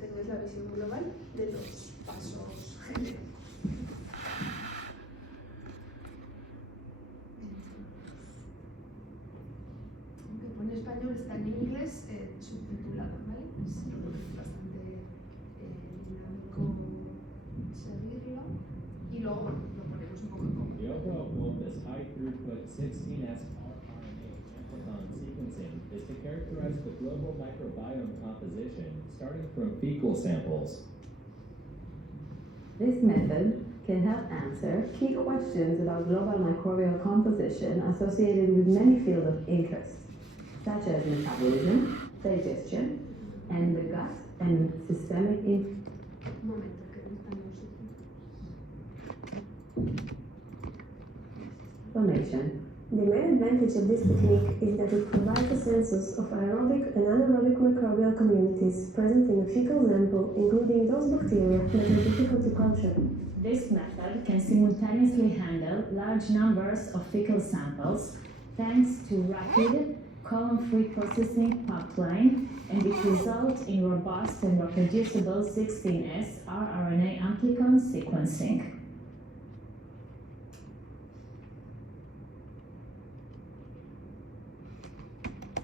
tengáis la visión global de los pasos genéticos. Aunque pone español, está en inglés subtitulado, ¿vale? Sí, porque es bastante dinámico seguirlo. Y luego, bueno, lo ponemos un poco como. The overall goal of this high-throughput 16S rRNA amplicon sequencing is to characterize the global microbiome composition starting from fecal samples. This method can help answer key questions about global microbial composition associated with many fields of interest, such as metabolism, digestion, and the gut and systemic Un momento, que no está en inflammation. The main advantage of this technique is that it provides a census of aerobic and anaerobic microbial communities present in a fecal sample, including those bacteria that are difficult to culture. This method can simultaneously handle large numbers of fecal samples thanks to rapid, column-free processing pipeline, and it results in robust and reproducible 16S rRNA amplicon sequencing.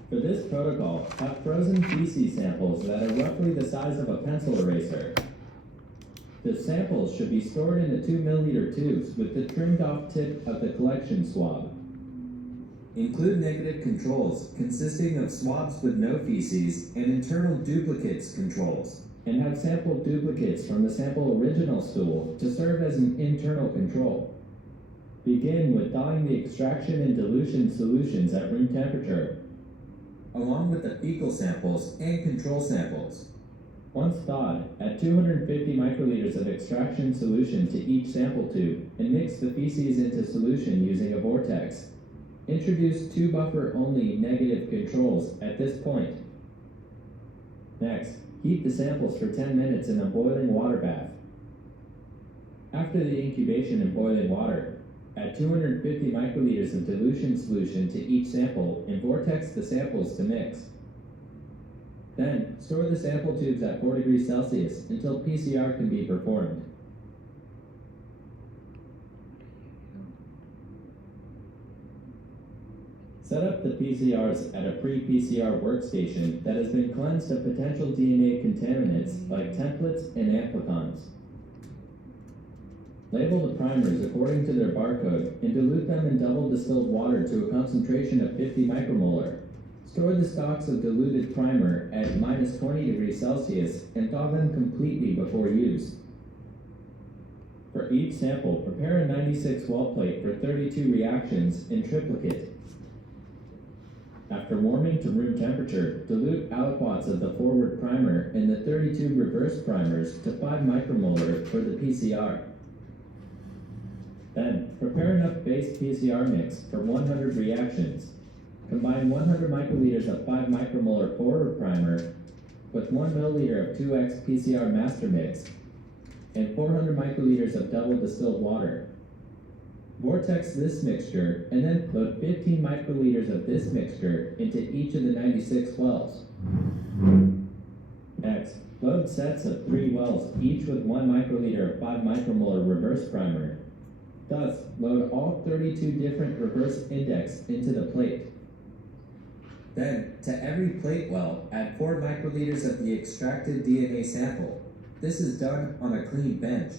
For this protocol, have frozen feces samples that are roughly the size of a pencil eraser. The samples should be stored in the 2 milliliter tubes with the trimmed off tip of the collection swab. Include negative controls consisting of swabs with no feces and internal duplicates controls, and have sample duplicates from the sample original stool to serve as an internal control. Begin with thawing the extraction and dilution solutions at room temperature, along with the fecal samples and control samples. Once thawed, add 250 microliters of extraction solution to each sample tube and mix the feces into solution using a vortex. Introduce 2 buffer-only negative controls at this point. Next, heat the samples for 10 minutes in a boiling water bath. After the incubation in boiling water, add 250 microliters of dilution solution to each sample and vortex the samples to mix. Then, store the sample tubes at 4 degrees Celsius until PCR can be performed. Set up the PCRs at a pre-PCR workstation that has been cleansed of potential DNA contaminants like templates and amplicons. Label the primers according to their barcode and dilute them in double distilled water to a concentration of 50 micromolar. Store the stocks of diluted primer at minus 20 degrees Celsius and thaw them completely before use. For each sample, prepare a 96 well plate for 32 reactions in triplicate. After warming to room temperature, dilute aliquots of the forward primer in the 32 reverse primers to 5 micromolar for the PCR. Then, prepare enough base PCR mix for 100 reactions. Combine 100 microliters of 5 micromolar forward primer with 1 milliliter of 2x PCR master mix and 400 microliters of double distilled water. Vortex this mixture and then load 15 microliters of this mixture into each of the 96 wells. Next, load sets of 3 wells, each with 1 microliter of 5 micromolar reverse primer. Thus, load all 32 different reverse index into the plate. Then, to every plate well, add 4 microliters of the extracted DNA sample. This is done on a clean bench.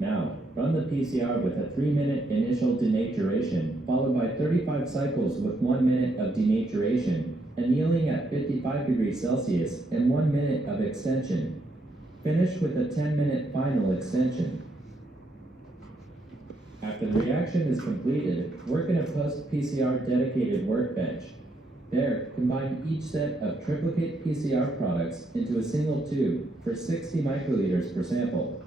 Now, run the PCR with a 3-minute initial denaturation, followed by 35 cycles with 1 minute of denaturation, annealing at 55 degrees Celsius and 1 minute of extension. Finish with a 10-minute final extension. After the reaction is completed, work in a post-PCR dedicated workbench. There, combine each set of triplicate PCR products into a single tube for 60 microliters per sample.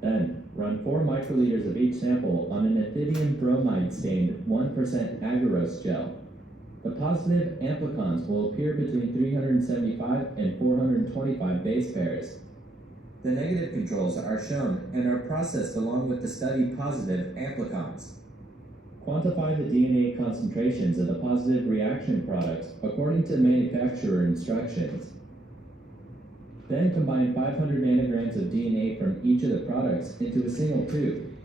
Then, run 4 microliters of each sample on an ethidium bromide stained 1% agarose gel. The positive amplicons will appear between 375 and 425 base pairs. The negative controls are shown and are processed along with the studied positive amplicons. Quantify the DNA concentrations of the positive reaction products according to manufacturer instructions. Then combine 500 nanograms of DNA from each of the products into a single tube.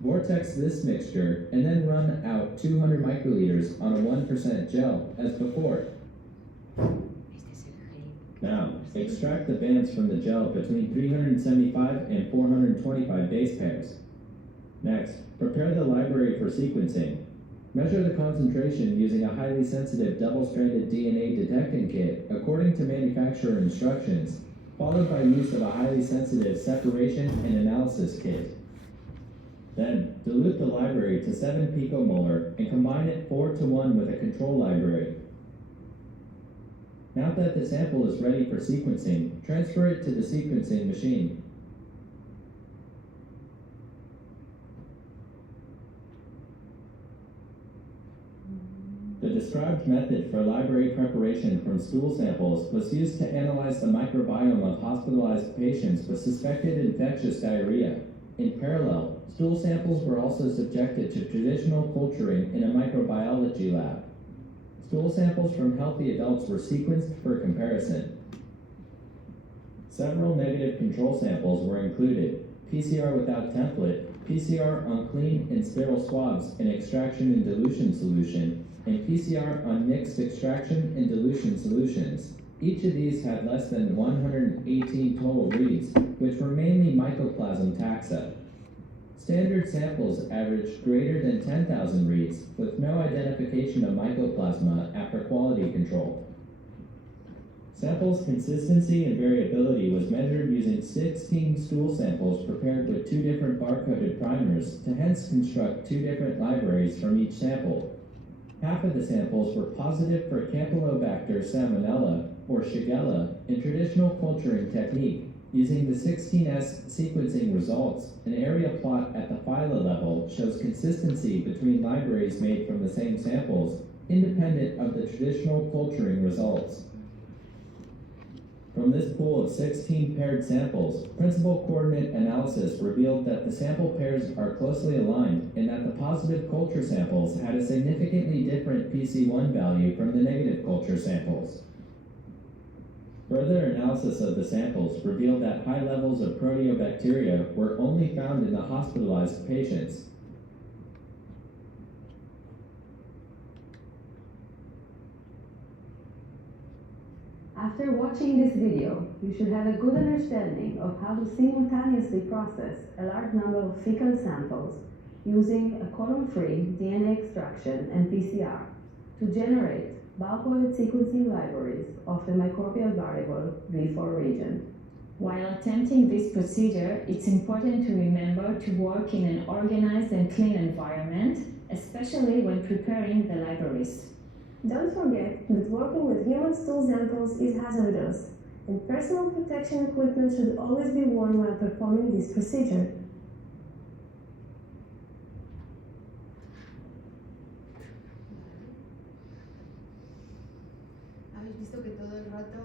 Vortex this mixture and then run out 200 microliters on a 1% gel as before. Now, extract the bands from the gel between 375 and 425 base pairs. Next, prepare the library for sequencing. Measure the concentration using a highly sensitive double-stranded DNA detecting kit according to manufacturer instructions, followed by use of a highly sensitive separation and analysis kit. Then, dilute the library to 7 picomolar and combine it 4:1 with a control library. Now that the sample is ready for sequencing, transfer it to the sequencing machine. The described method for library preparation from stool samples was used to analyze the microbiome of hospitalized patients with suspected infectious diarrhea. In parallel, stool samples were also subjected to traditional culturing in a microbiology lab. Stool samples from healthy adults were sequenced for comparison. Several negative control samples were included: PCR without template, PCR on clean and sterile swabs in extraction and dilution solution, and PCR on mixed extraction and dilution solutions. Each of these had less than 118 total reads, which were mainly mycoplasma taxa. Standard samples averaged greater than 10,000 reads, with no identification of mycoplasma after quality control. Samples' consistency and variability was measured using 16 stool samples prepared with 2 different barcoded primers to hence construct 2 different libraries from each sample. Half of the samples were positive for Campylobacter salmonella, or Shigella, in traditional culturing technique. Using the 16S sequencing results, an area plot at the phyla level shows consistency between libraries made from the same samples, independent of the traditional culturing results. From this pool of 16 paired samples, principal coordinate analysis revealed that the sample pairs are closely aligned and that the positive culture samples had a significantly different PC1 value from the negative culture samples. Further analysis of the samples revealed that high levels of proteobacteria were only found in the hospitalized patients. After watching this video, you should have a good understanding of how to simultaneously process a large number of fecal samples using a colon-free DNA extraction and PCR to generate bulk-coded sequencing libraries of the microbial variable V4 region. While attempting this procedure, it's important to remember to work in an organized and clean environment, especially when preparing the libraries. Don't forget that working with human stool samples is hazardous, and personal protection equipment should always be worn while performing this procedure. Habéis visto que todo el rato,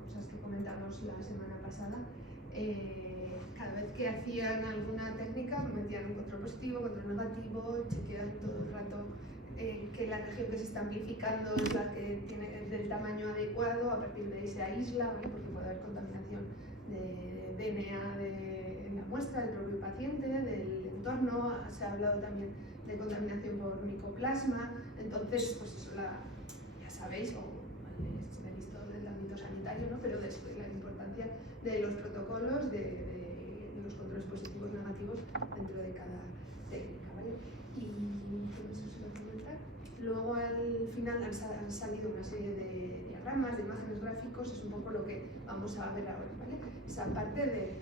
cosas que comentamos la semana pasada, cada vez que hacían alguna técnica metían un control positivo, control negativo, chequean todo el rato que la región que se está amplificando es la que tiene del tamaño adecuado, a partir de ahí se aísla, ¿vale? Porque puede haber contaminación de DNA en la muestra del propio paciente, del entorno, se ha hablado también de contaminación por micoplasma, entonces pues eso ya sabéis, o veis todo del ámbito sanitario, ¿no? Pero después la importancia de los protocolos, de los controles positivos y negativos dentro de cada técnica, ¿vale? Y todo eso se va a comentar. Luego al final han salido una serie de diagramas, de imágenes gráficos, es un poco lo que vamos a ver ahora, ¿vale? Esa parte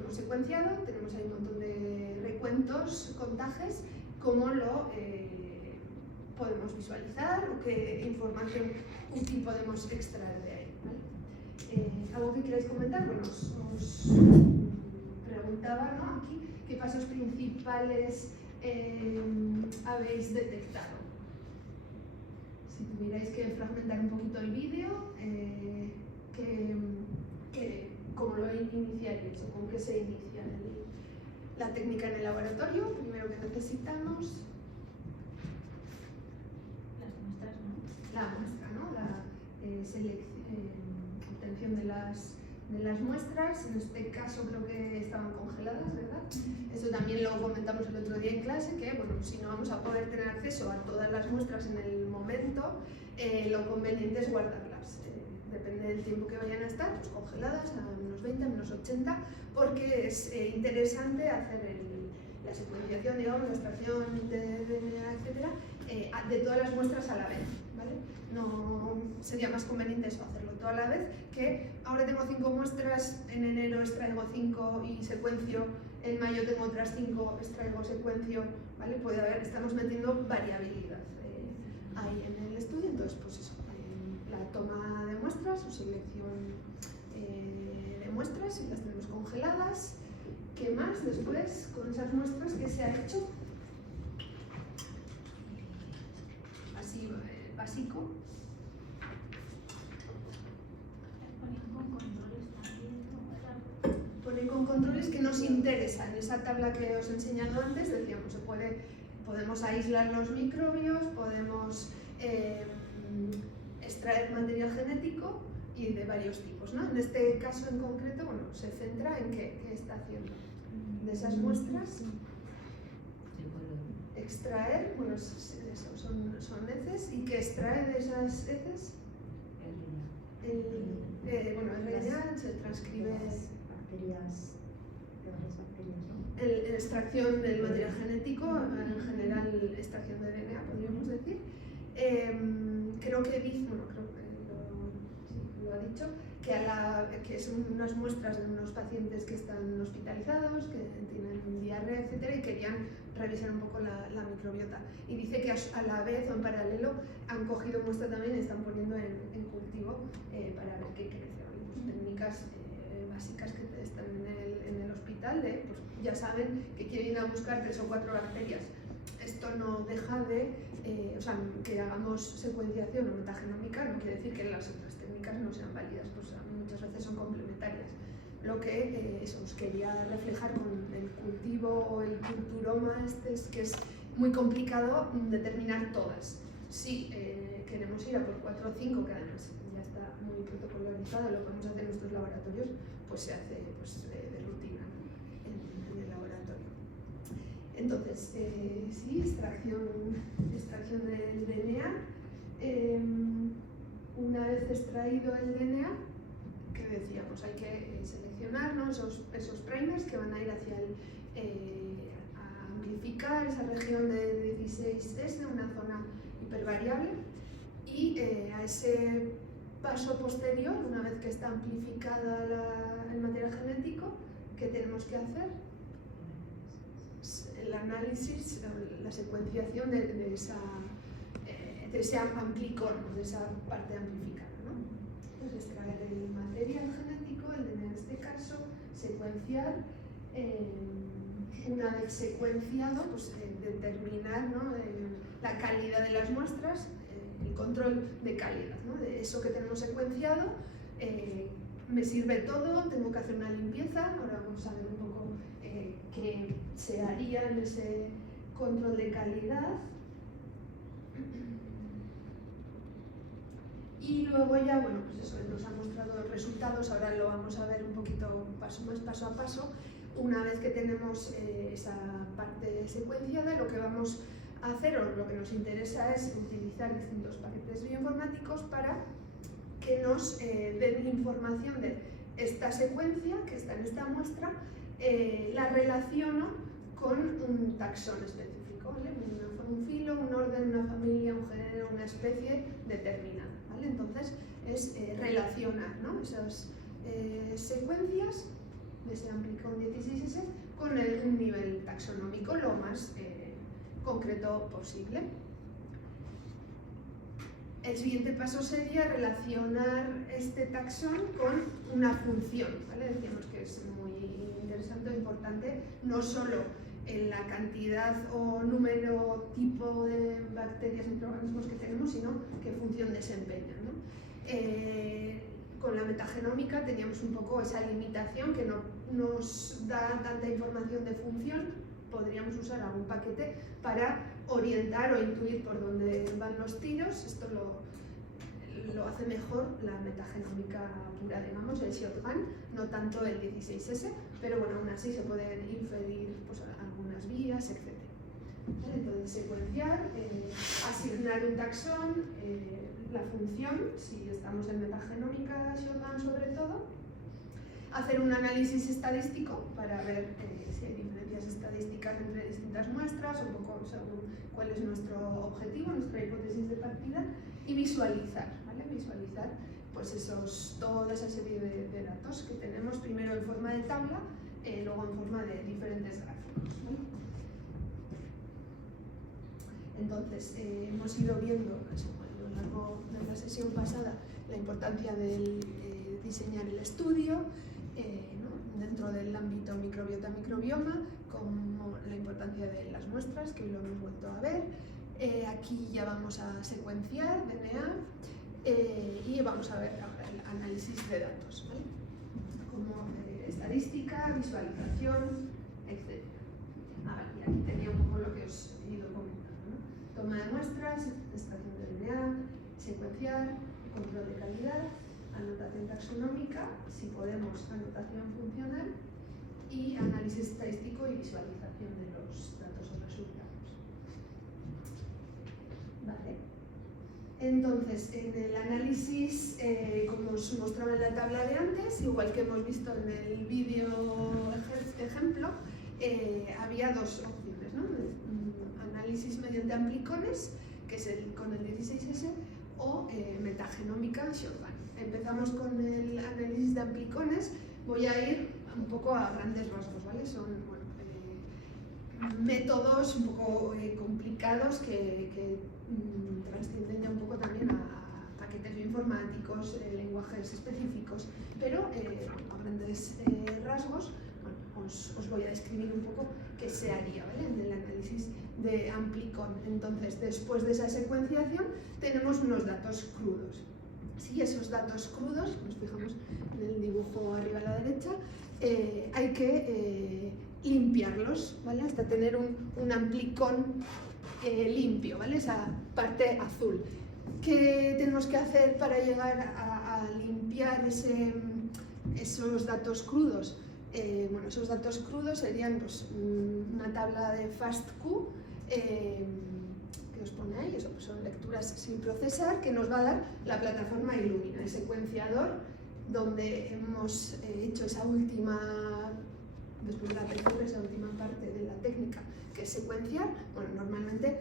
hemos secuenciado, tenemos ahí un montón de recuentos, contajes, cómo lo podemos visualizar o qué información útil podemos extraer de ahí, ¿vale? ¿Algo que queráis comentar? Bueno, os preguntaba, ¿no? Aquí, ¿qué pasos principales habéis detectado? Si tuvierais que fragmentar un poquito el vídeo, ¿cómo lo iniciaríais o con qué se inicia la técnica en el laboratorio? Primero que necesitamos Las muestras, ¿no? la muestra, ¿no? obtención de las muestras. En este caso creo que estaban congeladas, ¿verdad? Eso también lo comentamos el otro día en clase, que bueno, si no vamos a poder tener acceso a todas las muestras en el momento, lo conveniente es guardarlas. Depende del tiempo que vayan a estar, pues congeladas a menos 20, menos 80, porque es interesante hacer la secuenciación, digamos, la extracción de DNA, etcétera, de todas las muestras a la vez, ¿vale? No sería más conveniente eso, hacerlo todo a la vez, que ahora tengo 5 muestras, en enero extraigo 5 y secuencio, en mayo tengo otras 5, extraigo, secuencio, ¿vale? Puede haber, estamos metiendo variabilidad ahí en el estudio, entonces pues eso, la toma de muestras o selección de muestras y las tenemos congeladas. ¿Qué más después con esas muestras que se ha hecho? Así básico. Ponen con controles que nos interesan. Esa tabla que os he enseñado antes, decíamos, podemos aislar los microbios, podemos extraer material genético y de varios tipos, ¿no? En este caso en concreto, bueno, se centra en qué está haciendo. De esas muestras, extraer, bueno, son heces, y que extrae de esas heces, bueno, el RNA se transcribe, la extracción del material genético, en general extracción de DNA, podríamos decir. Creo que dice, bueno, creo que lo ha dicho, que son unas muestras de unos pacientes que están hospitalizados, que tienen diarrea, etcétera, y querían revisar un poco la microbiota. Y dice que a la vez o en paralelo han cogido muestra también y están poniendo en cultivo para ver qué crece. Pues, técnicas básicas que están en el hospital, pues ya saben que quieren ir a buscar 3 o 4 bacterias. Esto no deja de, o sea, que hagamos secuenciación o metagenómica no quiere decir que las otras técnicas no sean válidas, pues muchas veces son complementarias. Lo que os quería reflejar con el cultivo o el culturoma es que es muy complicado determinar todas. Si queremos ir a por 4 o 5, que además ya está muy protocolarizado, lo podemos hacer en nuestros laboratorios, pues se hace pues, de rutina, ¿no? en el laboratorio. Entonces, sí, extracción del DNA. Una vez extraído el DNA, que decíamos, hay que seleccionar, ¿no? esos primers que van a ir hacia a amplificar esa región de 16S, una zona hipervariable, y a ese paso posterior, una vez que está amplificada el material genético, ¿qué tenemos que hacer? El análisis, la secuenciación de ese amplicorno, de esa parte amplificada, ¿no? Entonces, extraer el material genético, el DNA en este caso, secuenciar, una vez secuenciado, pues determinar, ¿no? La calidad de las muestras, el control de calidad, ¿no? De eso que tenemos secuenciado, me sirve todo, tengo que hacer una limpieza, ahora vamos a ver un poco qué se haría en ese control de calidad. Y luego ya, bueno, pues eso, nos ha mostrado los resultados, ahora lo vamos a ver un poquito paso a paso. Una vez que tenemos esa parte secuenciada, lo que vamos a hacer, o lo que nos interesa, es utilizar distintos paquetes bioinformáticos para que nos den información de esta secuencia que está en esta muestra, la relaciono con un taxón específico, ¿vale? Un filo, un orden, una familia, un género, una especie determinada, ¿vale? Entonces es relacionar, ¿no? Esas secuencias de ese amplicón 16S con un nivel taxonómico lo más concreto posible. El siguiente paso sería relacionar este taxón con una función, ¿vale? Decíamos que es muy interesante o importante, no solo en la cantidad o número, tipo de bacterias, microorganismos que tenemos, sino qué función desempeñan, ¿no? Con la metagenómica teníamos un poco esa limitación que no nos da tanta información de función. Podríamos usar algún paquete para orientar o intuir por dónde van los tiros. Esto lo hace mejor la metagenómica pura, digamos, el shotgun, no tanto el 16S, pero bueno, aún así se pueden inferir pues, algunas vías, etc. Entonces, secuenciar, asignar un taxón, la función, si estamos en metagenómica shotgun sobre todo, hacer un análisis estadístico para ver si hay diferencias estadísticas entre distintas muestras, un poco según cuál es nuestro objetivo, nuestra hipótesis de partida, y visualizar, ¿vale? Visualizar pues toda esa serie de datos que tenemos primero en forma de tabla, luego en forma de diferentes gráficos, ¿vale? Entonces, hemos ido viendo a lo largo de la sesión pasada la importancia de diseñar el estudio, ¿no? Dentro del ámbito microbiota-microbioma, como la importancia de las muestras, que hoy lo hemos vuelto a ver. Aquí ya vamos a secuenciar DNA y vamos a ver ahora el análisis de datos, ¿vale? Como estadística, visualización, etc. Y aquí tenía un poco lo que os he ido comentando, ¿no? Toma de muestras, extracción de DNA, secuenciar, control de calidad, anotación taxonómica, si podemos, anotación funcional, y análisis estadístico y visualización de los datos o resultados. Vale. Entonces, en el análisis, como os mostraba en la tabla de antes, igual que hemos visto en el vídeo ejemplo, había dos opciones, ¿no? Análisis mediante amplicones, que es con el 16S, o metagenómica shotgun. Empezamos con el análisis de amplicones. Voy a ir un poco a grandes rasgos, ¿vale? Son métodos un poco complicados que trascienden ya un poco también a paquetes bioinformáticos, lenguajes específicos, pero a grandes rasgos os voy a describir un poco qué se haría, ¿vale? En el análisis de amplicón. Entonces, después de esa secuenciación, tenemos unos datos crudos. Si esos datos crudos, nos fijamos en el dibujo arriba a la derecha, hay que limpiarlos, ¿vale? Hasta tener un amplicón limpio, ¿vale? Esa parte azul. ¿Qué tenemos que hacer para llegar a limpiar esos datos crudos? Bueno, esos datos crudos serían pues, una tabla de FASTQ que os pone ahí, eso, pues son lecturas sin procesar, que nos va a dar la plataforma Illumina, el secuenciador, donde hemos hecho esa última, después de la apertura, esa última parte de la técnica, que es secuenciar. Bueno, normalmente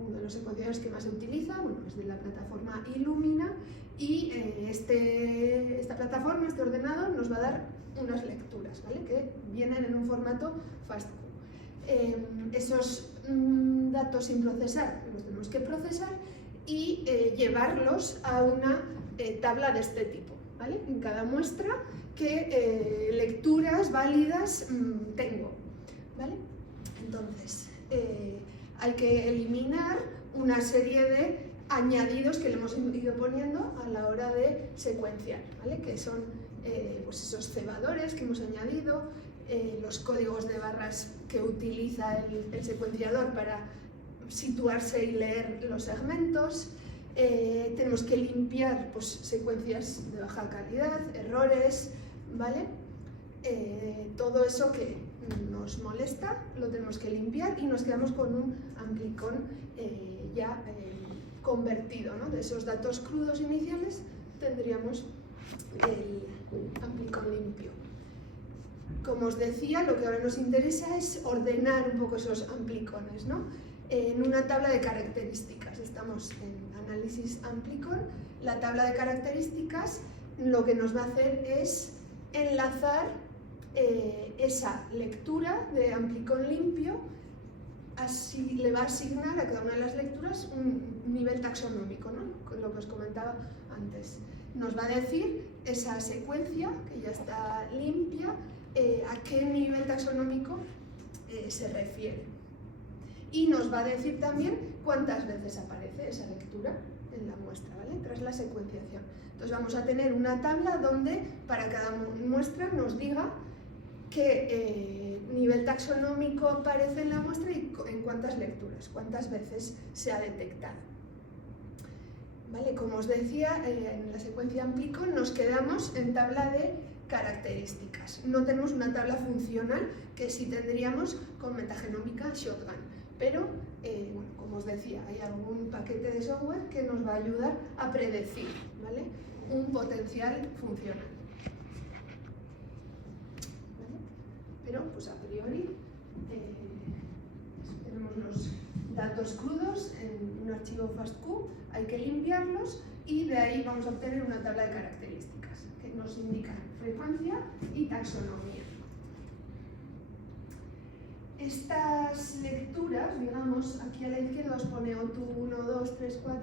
uno de los secuenciadores que más se utiliza, bueno, es de la plataforma Illumina, y esta plataforma, este ordenador, nos va a dar unas lecturas, ¿vale? Que vienen en un formato FASTQ. Esos datos sin procesar los tenemos que procesar y llevarlos a una tabla de este tipo, ¿vale? En cada muestra, qué lecturas válidas tengo, ¿vale? Entonces, hay que eliminar una serie de añadidos que le hemos ido poniendo a la hora de secuenciar, ¿vale? Que son pues esos cebadores que hemos añadido, los códigos de barras que utiliza el secuenciador para situarse y leer los segmentos. Tenemos que limpiar pues, secuencias de baja calidad, errores, ¿vale? Todo eso que nos molesta lo tenemos que limpiar y nos quedamos con un amplicón ya convertido, ¿no? De esos datos crudos iniciales tendríamos el amplicón limpio. Como os decía, lo que ahora nos interesa es ordenar un poco esos amplicones, ¿no? En una tabla de características. Estamos en análisis amplicón. La tabla de características lo que nos va a hacer es enlazar esa lectura de amplicón limpio, así le va a asignar a cada una de las lecturas un nivel taxonómico, ¿no? Con lo que os comentaba antes. Nos va a decir esa secuencia, que ya está limpia, a qué nivel taxonómico se refiere. Y nos va a decir también cuántas veces aparece esa lectura en la muestra, ¿vale? Tras la secuenciación. Entonces vamos a tener una tabla donde para cada muestra nos diga qué nivel taxonómico aparece en la muestra y en cuántas lecturas, cuántas veces se ha detectado. ¿vale? Como os decía, en la secuencia Amplicon nos quedamos en tabla de características. No tenemos una tabla funcional que sí tendríamos con metagenómica Shotgun, pero bueno, como os decía, hay algún paquete de software que nos va a ayudar a predecir, ¿vale?, un potencial funcional. ¿Vale? Pero, pues a priori, tenemos los datos crudos en un archivo FASTQ, hay que limpiarlos y de ahí vamos a obtener una tabla de características que nos indica frecuencia y taxonomía. Estas lecturas, digamos, aquí a la izquierda os pone OTU 1, 2, 3, 4,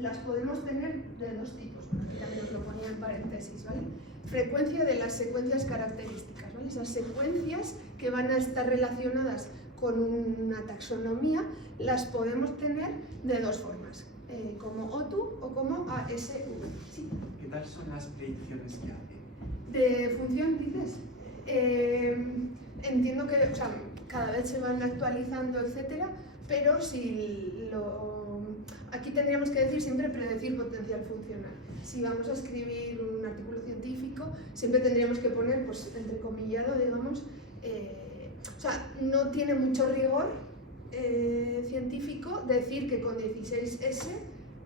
las podemos tener de dos tipos. Bueno, aquí también os lo ponía en paréntesis, ¿vale? Frecuencia de las secuencias características, ¿vale? Esas secuencias que van a estar relacionadas con una taxonomía las podemos tener de dos formas, como OTU o como ASV. ¿Sí? ¿Qué tal son las predicciones que hace? ¿De función dices? Entiendo que, o sea, cada vez se van actualizando, etcétera, pero si aquí tendríamos que decir siempre predecir potencial funcional. Si vamos a escribir un artículo científico, siempre tendríamos que poner, pues, entrecomillado, digamos, o sea, no tiene mucho rigor científico decir que con 16S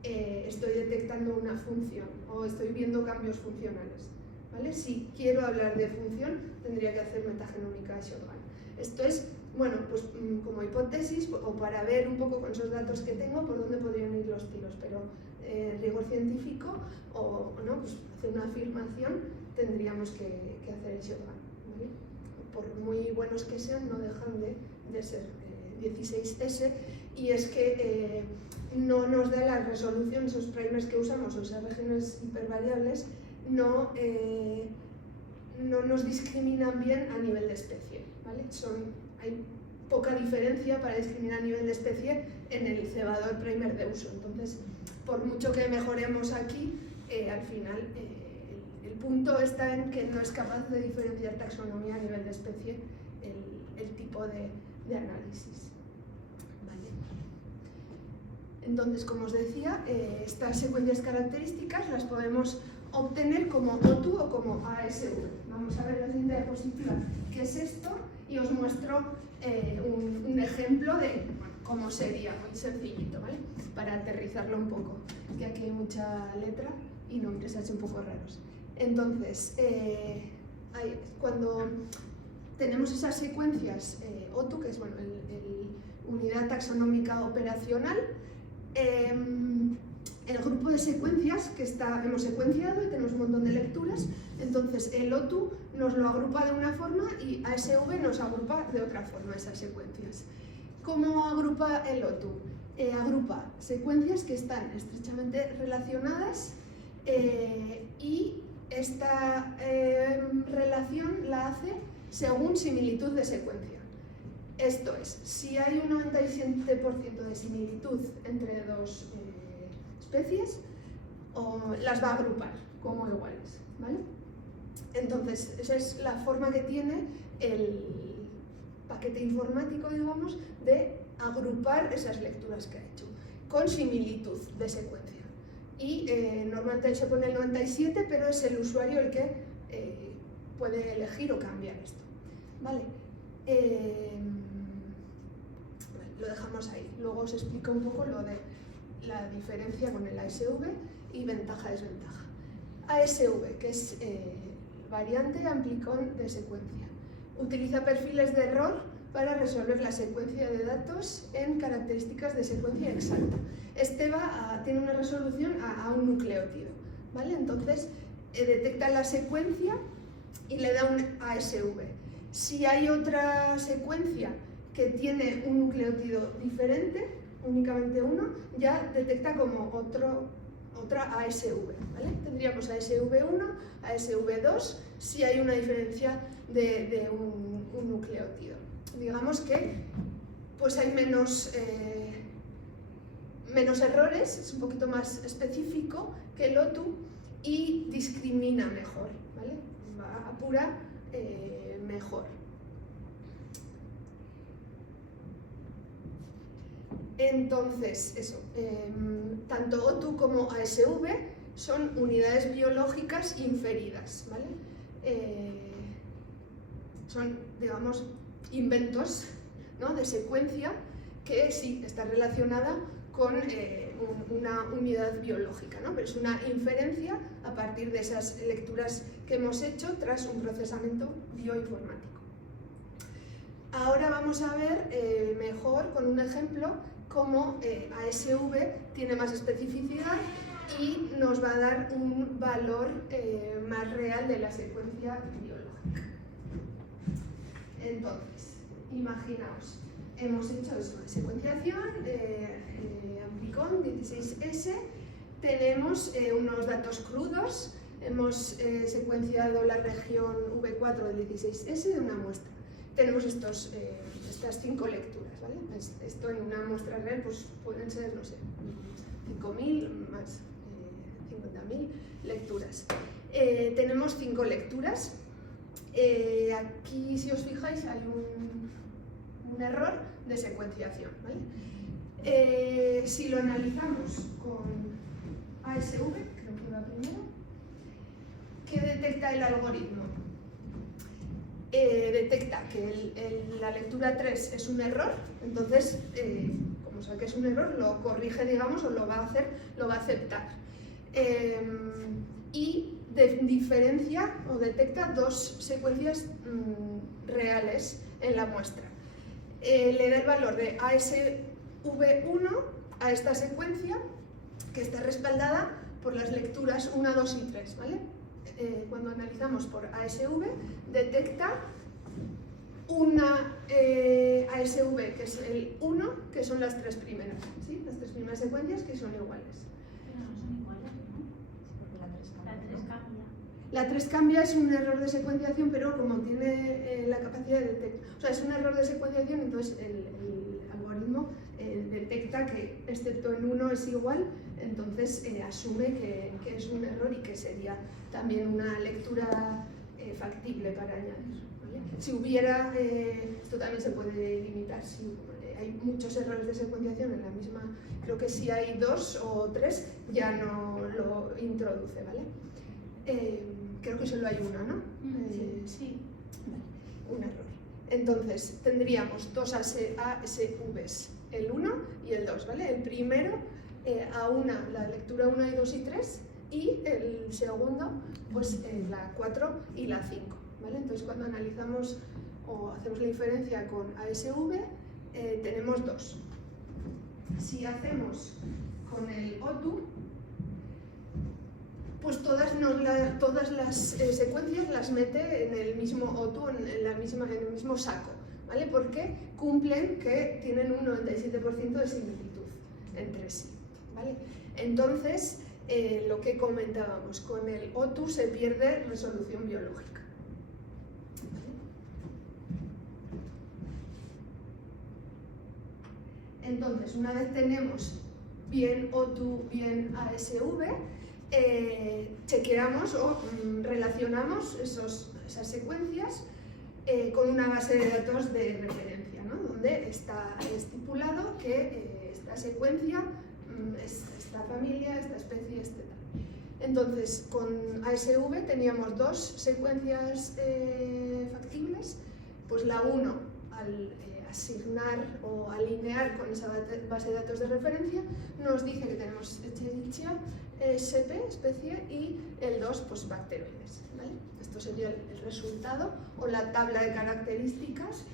estoy detectando una función o estoy viendo cambios funcionales, ¿vale? Si quiero hablar de función, tendría que hacer metagenómica Shotgun. Esto es, bueno, pues como hipótesis o para ver un poco con esos datos que tengo por dónde podrían ir los tiros, pero rigor científico o no, pues hacer una afirmación tendríamos que hacer el Shotgun, ¿vale? Por muy buenos que sean, no dejan de ser 16S, y es que no nos da la resolución, esos primers que usamos, o esas regiones hipervariables, no nos discriminan bien a nivel de especie, ¿vale? Hay poca diferencia para discriminar a nivel de especie en el cebador primer de uso, entonces por mucho que mejoremos aquí, al final el punto está en que no es capaz de diferenciar taxonomía a nivel de especie el tipo de análisis. ¿Vale? Entonces, como os decía, estas secuencias características las podemos obtener como OTU o como ASV. Vamos a ver la siguiente diapositiva qué es esto y os muestro un ejemplo de cómo sería, muy sencillito, ¿vale? Para aterrizarlo un poco, que aquí hay mucha letra y nombres se han hecho un poco raros. Entonces, cuando tenemos esas secuencias OTU, que es, bueno, unidad taxonómica operacional, el grupo de secuencias que hemos secuenciado y tenemos un montón de lecturas, entonces el OTU nos lo agrupa de una forma y ASV nos agrupa de otra forma esas secuencias. ¿Cómo agrupa el OTU? Agrupa secuencias que están estrechamente relacionadas y esta relación la hace según similitud de secuencia. Esto es, si hay un 97% de similitud entre dos especies, las va a agrupar como iguales, ¿vale? Entonces, esa es la forma que tiene el paquete informático, digamos, de agrupar esas lecturas que ha hecho, con similitud de secuencia. Y normalmente se pone el 97, pero es el usuario el que puede elegir o cambiar esto, ¿vale? Lo dejamos ahí. Luego os explico un poco lo de la diferencia con el ASV y ventaja-desventaja. ASV, que es variante Amplicon de secuencia. Utiliza perfiles de error para resolver la secuencia de datos en características de secuencia exacta. Este tiene una resolución a un nucleótido, ¿vale? Entonces, detecta la secuencia y le da un ASV. Si hay otra secuencia que tiene un nucleótido diferente, únicamente uno, ya detecta como otra ASV, ¿vale? Tendríamos ASV1, ASV2, si hay una diferencia de un nucleótido. Digamos que pues hay menos errores, es un poquito más específico que el OTU y discrimina mejor, ¿vale? Apura mejor. Entonces, eso, tanto O2 como ASV son unidades biológicas inferidas, ¿vale? Son, digamos, inventos, ¿no?, de secuencia que sí está relacionada con una unidad biológica, ¿no? Pero es una inferencia a partir de esas lecturas que hemos hecho tras un procesamiento bioinformático. Ahora vamos a ver mejor con un ejemplo cómo ASV tiene más especificidad y nos va a dar un valor más real de la secuencia biológica. Entonces, imaginaos, hemos hecho eso, secuenciación, Amplicon 16S, tenemos unos datos crudos, hemos secuenciado la región V4 del 16S de una muestra. Tenemos estas 5 lecturas, ¿vale? Esto en una muestra real pues pueden ser, no sé, 5.000 más 50.000 lecturas. Tenemos 5 lecturas. Aquí, si os fijáis, hay un error de secuenciación, ¿vale? Si lo analizamos con ASV, creo que va primero, ¿qué detecta el algoritmo? Detecta que la lectura 3 es un error, entonces, como sabe que es un error, lo corrige, digamos, o lo va a aceptar. Y diferencia o detecta 2 secuencias reales en la muestra. Le da el valor de ASV1 a esta secuencia, que está respaldada por las lecturas 1, 2 y 3, ¿vale? Cuando analizamos por ASV, detecta una ASV que es el 1, que son las 3 primeras, ¿sí? Las 3 primeras secuencias que son iguales. Pero no son iguales, ¿no? Porque la 3 cambia. La 3 cambia, es un error de secuenciación, pero como tiene la capacidad de detectar, o sea, es un error de secuenciación, entonces el algoritmo detecta que, excepto en 1 es igual, entonces asume que es un error y que sería también una lectura factible para añadir, ¿vale? Si hubiera, esto también se puede limitar, si hay muchos errores de secuenciación en la misma, creo que si hay 2 o 3 ya no lo introduce, ¿vale? Creo que solo hay una, ¿no? Sí. Vale, un error. Entonces, tendríamos 2 ASVs, el 1 y el 2, ¿vale? El primero, A1, la lectura 1 y 2 y 3, y el segundo, pues la 4 y la 5, ¿vale? Entonces, cuando analizamos o hacemos la inferencia con ASV, tenemos 2. Si hacemos con el O2, pues todas las secuencias las mete en el mismo O2, en el mismo saco, ¿vale? Porque cumplen que tienen un 97% de similitud entre sí, ¿vale? Entonces, lo que comentábamos, con el O2 se pierde resolución biológica, ¿vale? Entonces, una vez tenemos bien O2, bien ASV, chequeamos o relacionamos esas secuencias con una base de datos de referencia, ¿no? Donde está estipulado que esta secuencia, esta familia, esta especie, etc. Entonces, con ASV teníamos 2 secuencias factibles, pues la 1 al asignar o alinear con esa base de datos de referencia nos dice que tenemos Escherichia sp, especie, y el 2, pues bacteroides, ¿vale? Esto sería el resultado o la tabla de características.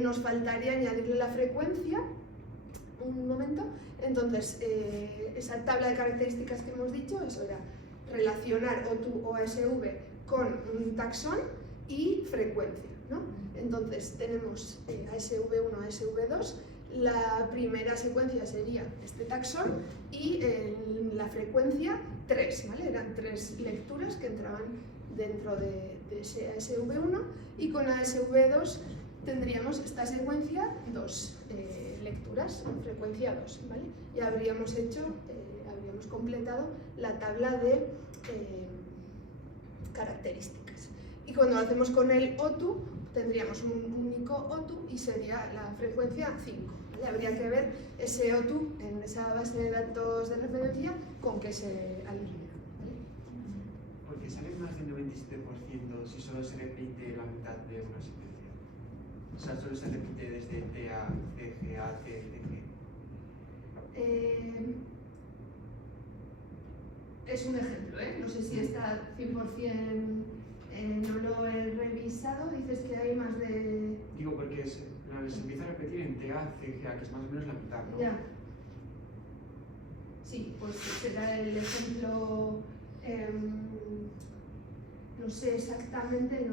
Nos faltaría añadirle la frecuencia, un momento. Entonces, esa tabla de características que hemos dicho, eso era relacionar O2 o ASV con un taxón y frecuencia, ¿no? Entonces, tenemos ASV1, ASV2, la primera secuencia sería este taxón y la frecuencia 3, ¿vale? Eran 3 lecturas que entraban dentro de ese ASV1, y con ASV2 tendríamos esta secuencia 2 lecturas, frecuencia 2, ¿vale? Y habríamos completado la tabla de características. Y cuando lo hacemos con el O2, tendríamos un único O2 y sería la frecuencia 5. ¿vale? Habría que ver ese O2 en esa base de datos de referencia con que se alinea. ¿Vale? Porque sale más del 97% si solo se repite la mitad de una secuencia. O sea, solo se repite desde T a C, G a C y de G. Es un ejemplo, ¿eh? No sé si está 100%, no lo he revisado. Dices que hay más de... Digo porque se empieza a repetir en T a C, G a, que es más o menos la mitad, ¿no? Ya. Sí, pues será el ejemplo, no sé exactamente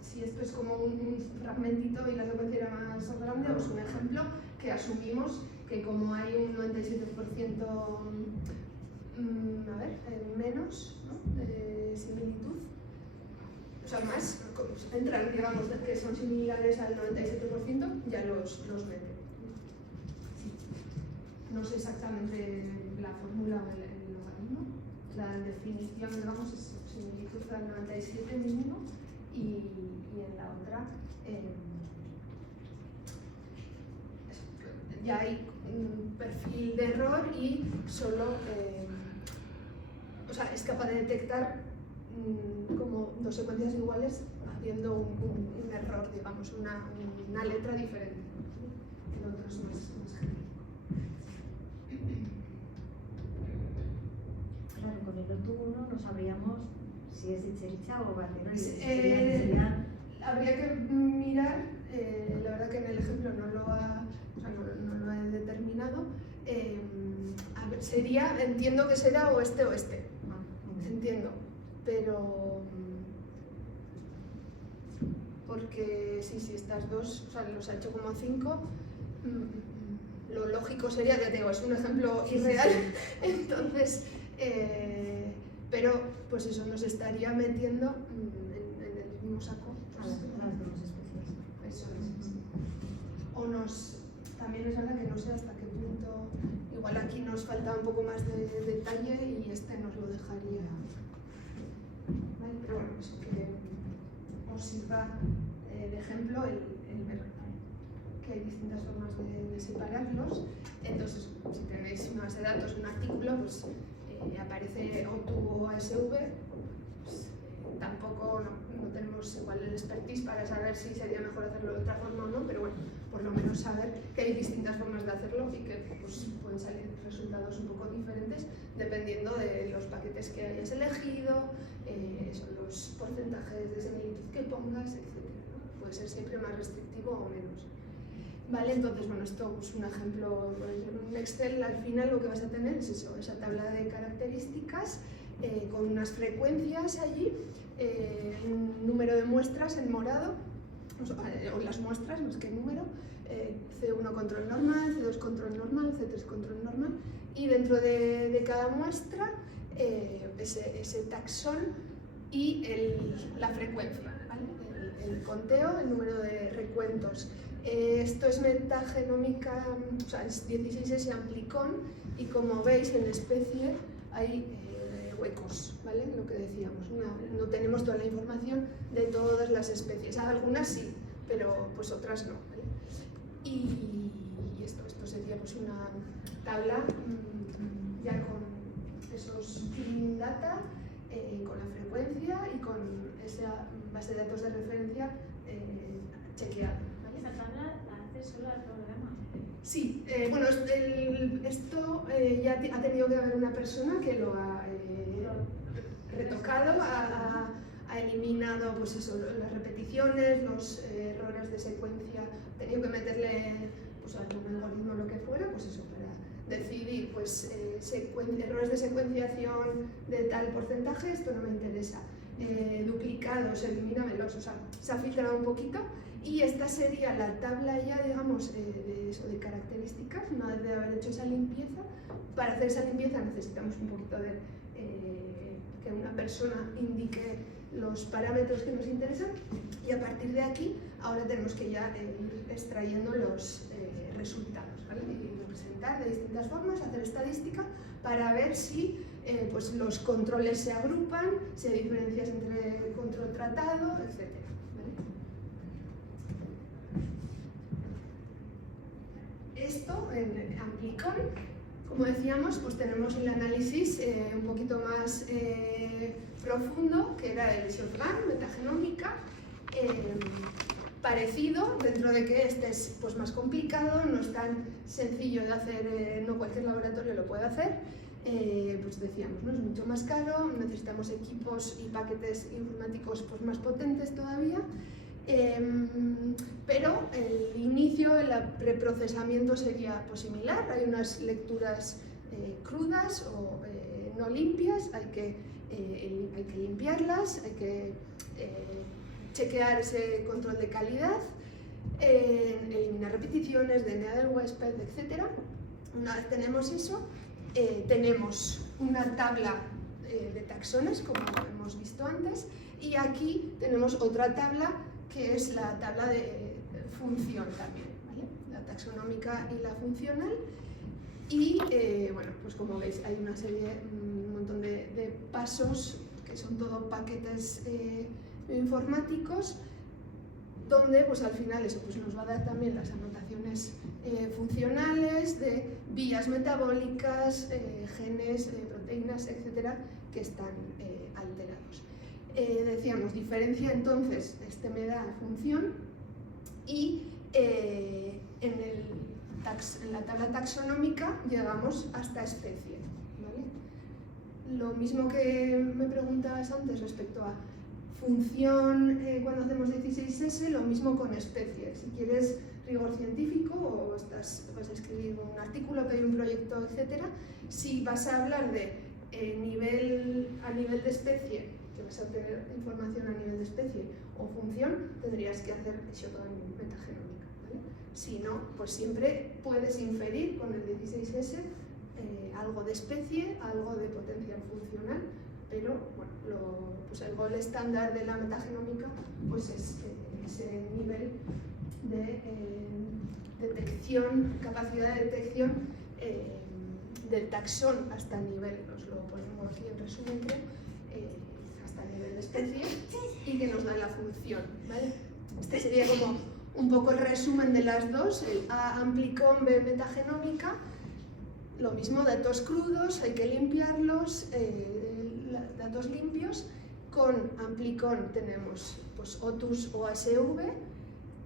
si esto es como un fragmentito y la secuencia era más grande, o es un ejemplo que asumimos que como hay un 97% menos, ¿no? De similitud, o sea, más, entran, digamos, que son similares al 97%, ya los mete. Sí. No sé exactamente la fórmula o el logaritmo. La definición, digamos, es similitud al 97 mínimo y en la otra ya hay un perfil de error y solo o sea, es capaz de detectar como dos secuencias iguales haciendo un error, digamos, una letra diferente. El otro es más genérico. Claro, con el O2 no sabríamos si es Itzericha o Barcelona. Habría que mirar, la verdad que en el ejemplo no lo he determinado. A ver, sería, entiendo que será oeste. Entiendo, pero porque sí, estas dos, o sea, los ha hecho como 5. Lo lógico sería, que digo, es un ejemplo irreal, entonces, pero pues eso nos estaría metiendo en el mismo saco. A las dos especies. Eso es. O también es verdad que no sé hasta qué punto, igual aquí nos falta un poco más de detalle y este nos lo dejaría. ¿Vale? Pero bueno, eso que os sirva de ejemplo el ver que hay distintas formas de separarlos. Entonces, si tenéis una base de datos, un artículo, pues aparece O2 o ASV, pues, tampoco no tenemos igual el expertise para saber si sería mejor hacerlo de otra forma o no, pero bueno, por lo menos saber que hay distintas formas de hacerlo y que pues, pueden salir resultados un poco diferentes dependiendo de los paquetes que hayas elegido, los porcentajes de similitud que pongas, etc. ¿no? Puede ser siempre más restrictivo o menos. Vale, entonces, bueno, esto es un ejemplo, en un Excel al final lo que vas a tener es eso, esa tabla de características con unas frecuencias allí, un número de muestras en morado, o las muestras más que el número, C1 control normal, C2 control normal, C3 control normal, y dentro de cada muestra ese taxón y la frecuencia, ¿vale? El conteo, el número de recuentos. Esto es metagenómica, o sea, es 16S amplicón, y como veis en especie hay huecos, ¿vale? Lo que decíamos, no tenemos toda la información de todas las especies, algunas sí, pero pues otras no, ¿vale? Y esto sería pues una tabla ya con esos clean data, con la frecuencia y con esa base de datos de referencia chequeada. ¿Esa tabla la hace solo el programa? Sí, bueno, esto ya ha tenido que haber una persona que lo ha retocado, ha eliminado pues eso, las repeticiones, los errores de secuencia, ha tenido que meterle pues, algún algoritmo, lo que fuera, pues eso, para decidir pues, errores de secuenciación de tal porcentaje, esto no me interesa. Duplicados, elimínamelos, o sea, se ha filtrado un poquito. Y esta sería la tabla ya, digamos, de características, una vez de haber hecho esa limpieza. Para hacer esa limpieza necesitamos un poquito de que una persona indique los parámetros que nos interesan y a partir de aquí ahora tenemos que ya ir extrayendo los resultados, ¿vale? Y representar de distintas formas, hacer estadística para ver si pues los controles se agrupan, si hay diferencias entre control tratado, etc. esto en Amplicon, como decíamos, pues tenemos el análisis un poquito más profundo, que era el shotgun, metagenómica, parecido, dentro de que este es pues, más complicado, no es tan sencillo de hacer, no cualquier laboratorio lo puede hacer, pues decíamos, ¿no? Es mucho más caro, necesitamos equipos y paquetes informáticos pues, más potentes todavía, pero el inicio, el preprocesamiento sería pues, similar, hay unas lecturas crudas o no limpias, hay que limpiarlas, hay que chequear ese control de calidad, eliminar repeticiones, DNA del huésped, etc. Una vez tenemos eso, tenemos una tabla de taxones, como hemos visto antes, y aquí tenemos otra tabla que es la tabla de función también, ¿vale? La taxonómica y la funcional. Y bueno, pues como veis hay una serie, un montón de pasos que son todo paquetes informáticos, donde pues al final eso pues, nos va a dar también las anotaciones funcionales de vías metabólicas, genes, proteínas, etcétera, que están alterados. Decíamos, diferencia entonces, este me da función y en la tabla taxonómica llegamos hasta especie, ¿vale? Lo mismo que me preguntabas antes respecto a función cuando hacemos 16S, lo mismo con especie. Si quieres rigor científico o vas a escribir un artículo, pedir un proyecto, etc., si vas a hablar de a nivel de especie, que vas a obtener información a nivel de especie o función, tendrías que hacer shotgun metagenómica, ¿vale? Si no, pues siempre puedes inferir con el 16S algo de especie, algo de potencial funcional, pero bueno, pues el gol estándar de la metagenómica pues es ese nivel de detección, capacidad de detección del taxón hasta el nivel, os lo ponemos aquí en resumen creo, hasta el nivel de especie y que nos da la función, ¿vale? Este sería como un poco el resumen de las dos, el A Amplicon, B metagenómica. Lo mismo, datos crudos, hay que limpiarlos, datos limpios. Con Amplicon tenemos pues, OTUS o ASV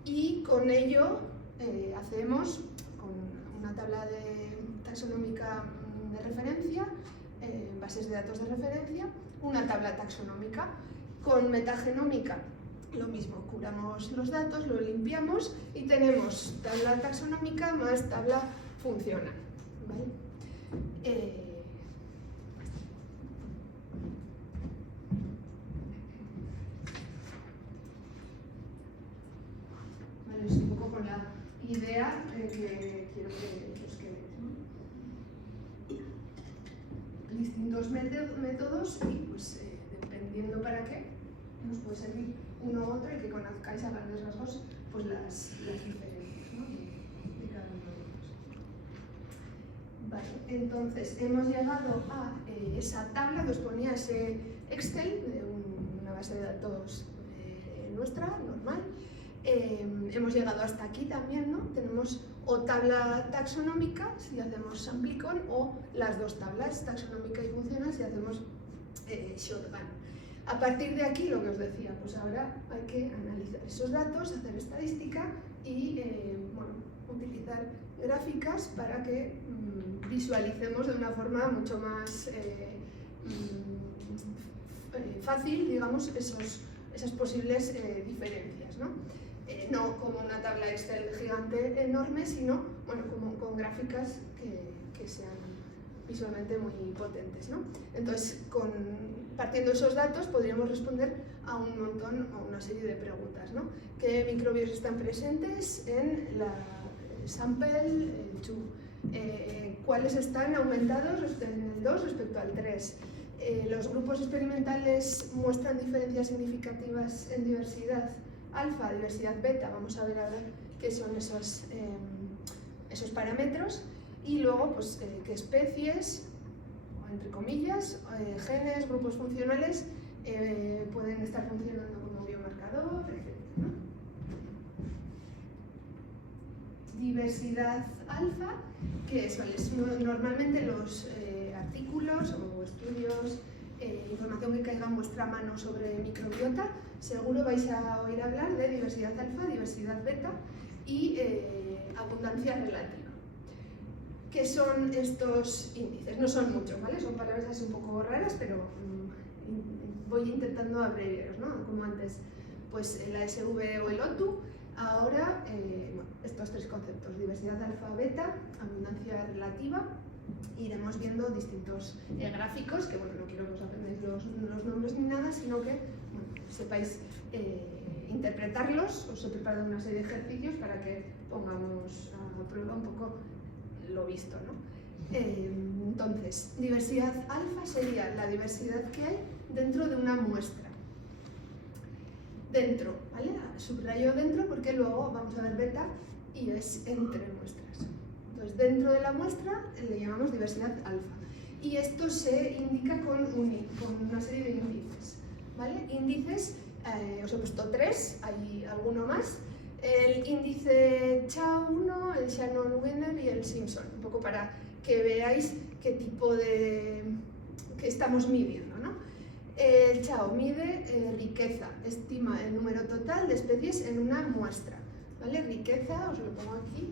y con ello hacemos con una tabla taxonómica de referencia, bases de datos de referencia, una tabla taxonómica. Con metagenómica lo mismo, curamos los datos, lo limpiamos y tenemos tabla taxonómica más tabla funcional, ¿vale? Vale, es un poco con la idea que quiero que os quedéis, ¿no? Distintos métodos y pues dependiendo para qué nos puede servir uno u otro y que conozcáis a grandes rasgos pues las diferencias, ¿no? de cada uno de ellos. Vale, entonces hemos llegado a esa tabla que os ponía ese Excel de una base de datos nuestra, normal. Hemos llegado hasta aquí también, ¿no? Tenemos o tabla taxonómica si hacemos Amplicon o las dos tablas, taxonómica y funcional, si hacemos shotgun. A partir de aquí, lo que os decía, pues ahora hay que analizar esos datos, hacer estadística y bueno, utilizar gráficas para que visualicemos de una forma mucho más fácil, digamos, esas posibles diferencias, ¿no? No como una tabla Excel gigante enorme, sino bueno, como con gráficas que sean visualmente muy potentes, ¿no? Entonces, partiendo de esos datos, podríamos responder a un montón o una serie de preguntas, ¿no? ¿Qué microbios están presentes en la sample 2? ¿Cuáles están aumentados en el 2 respecto al 3? ¿Los grupos experimentales muestran diferencias significativas en diversidad alfa, diversidad beta? Vamos a ver ahora qué son esos parámetros. Y luego, pues, qué especies, entre comillas, genes, grupos funcionales pueden estar funcionando como biomarcador, etc., ¿no? diversidad alfa, que es, ¿vale? Es normalmente los artículos o estudios, información que caiga en vuestra mano sobre microbiota, seguro vais a oír hablar de diversidad alfa, diversidad beta y abundancia relativa. ¿Qué son estos índices? No son muchos, ¿vale? Son palabras así un poco raras, pero voy intentando abreviaros, ¿no? Como antes, pues el ASV o el OTU, ahora bueno, estos tres conceptos, diversidad alfa, beta, abundancia relativa. Iremos viendo distintos gráficos, que bueno, no quiero que os aprendáis los nombres ni nada, sino que bueno, sepáis interpretarlos. Os he preparado una serie de ejercicios para que pongamos a prueba un poco lo visto, ¿no? Entonces, diversidad alfa sería la diversidad que hay dentro de una muestra. Dentro, ¿vale? Subrayo dentro porque luego vamos a ver beta y es entre muestras. Entonces, dentro de la muestra le llamamos diversidad alfa. Y esto se indica con una serie de índices, ¿vale? Índices, os he puesto 3, hay alguno más. El índice Chow1, el Shannon-Wiener y el Simpson, un poco para que veáis qué tipo que estamos midiendo, ¿no? El Chow mide riqueza, estima el número total de especies en una muestra, ¿vale? Riqueza, os lo pongo aquí,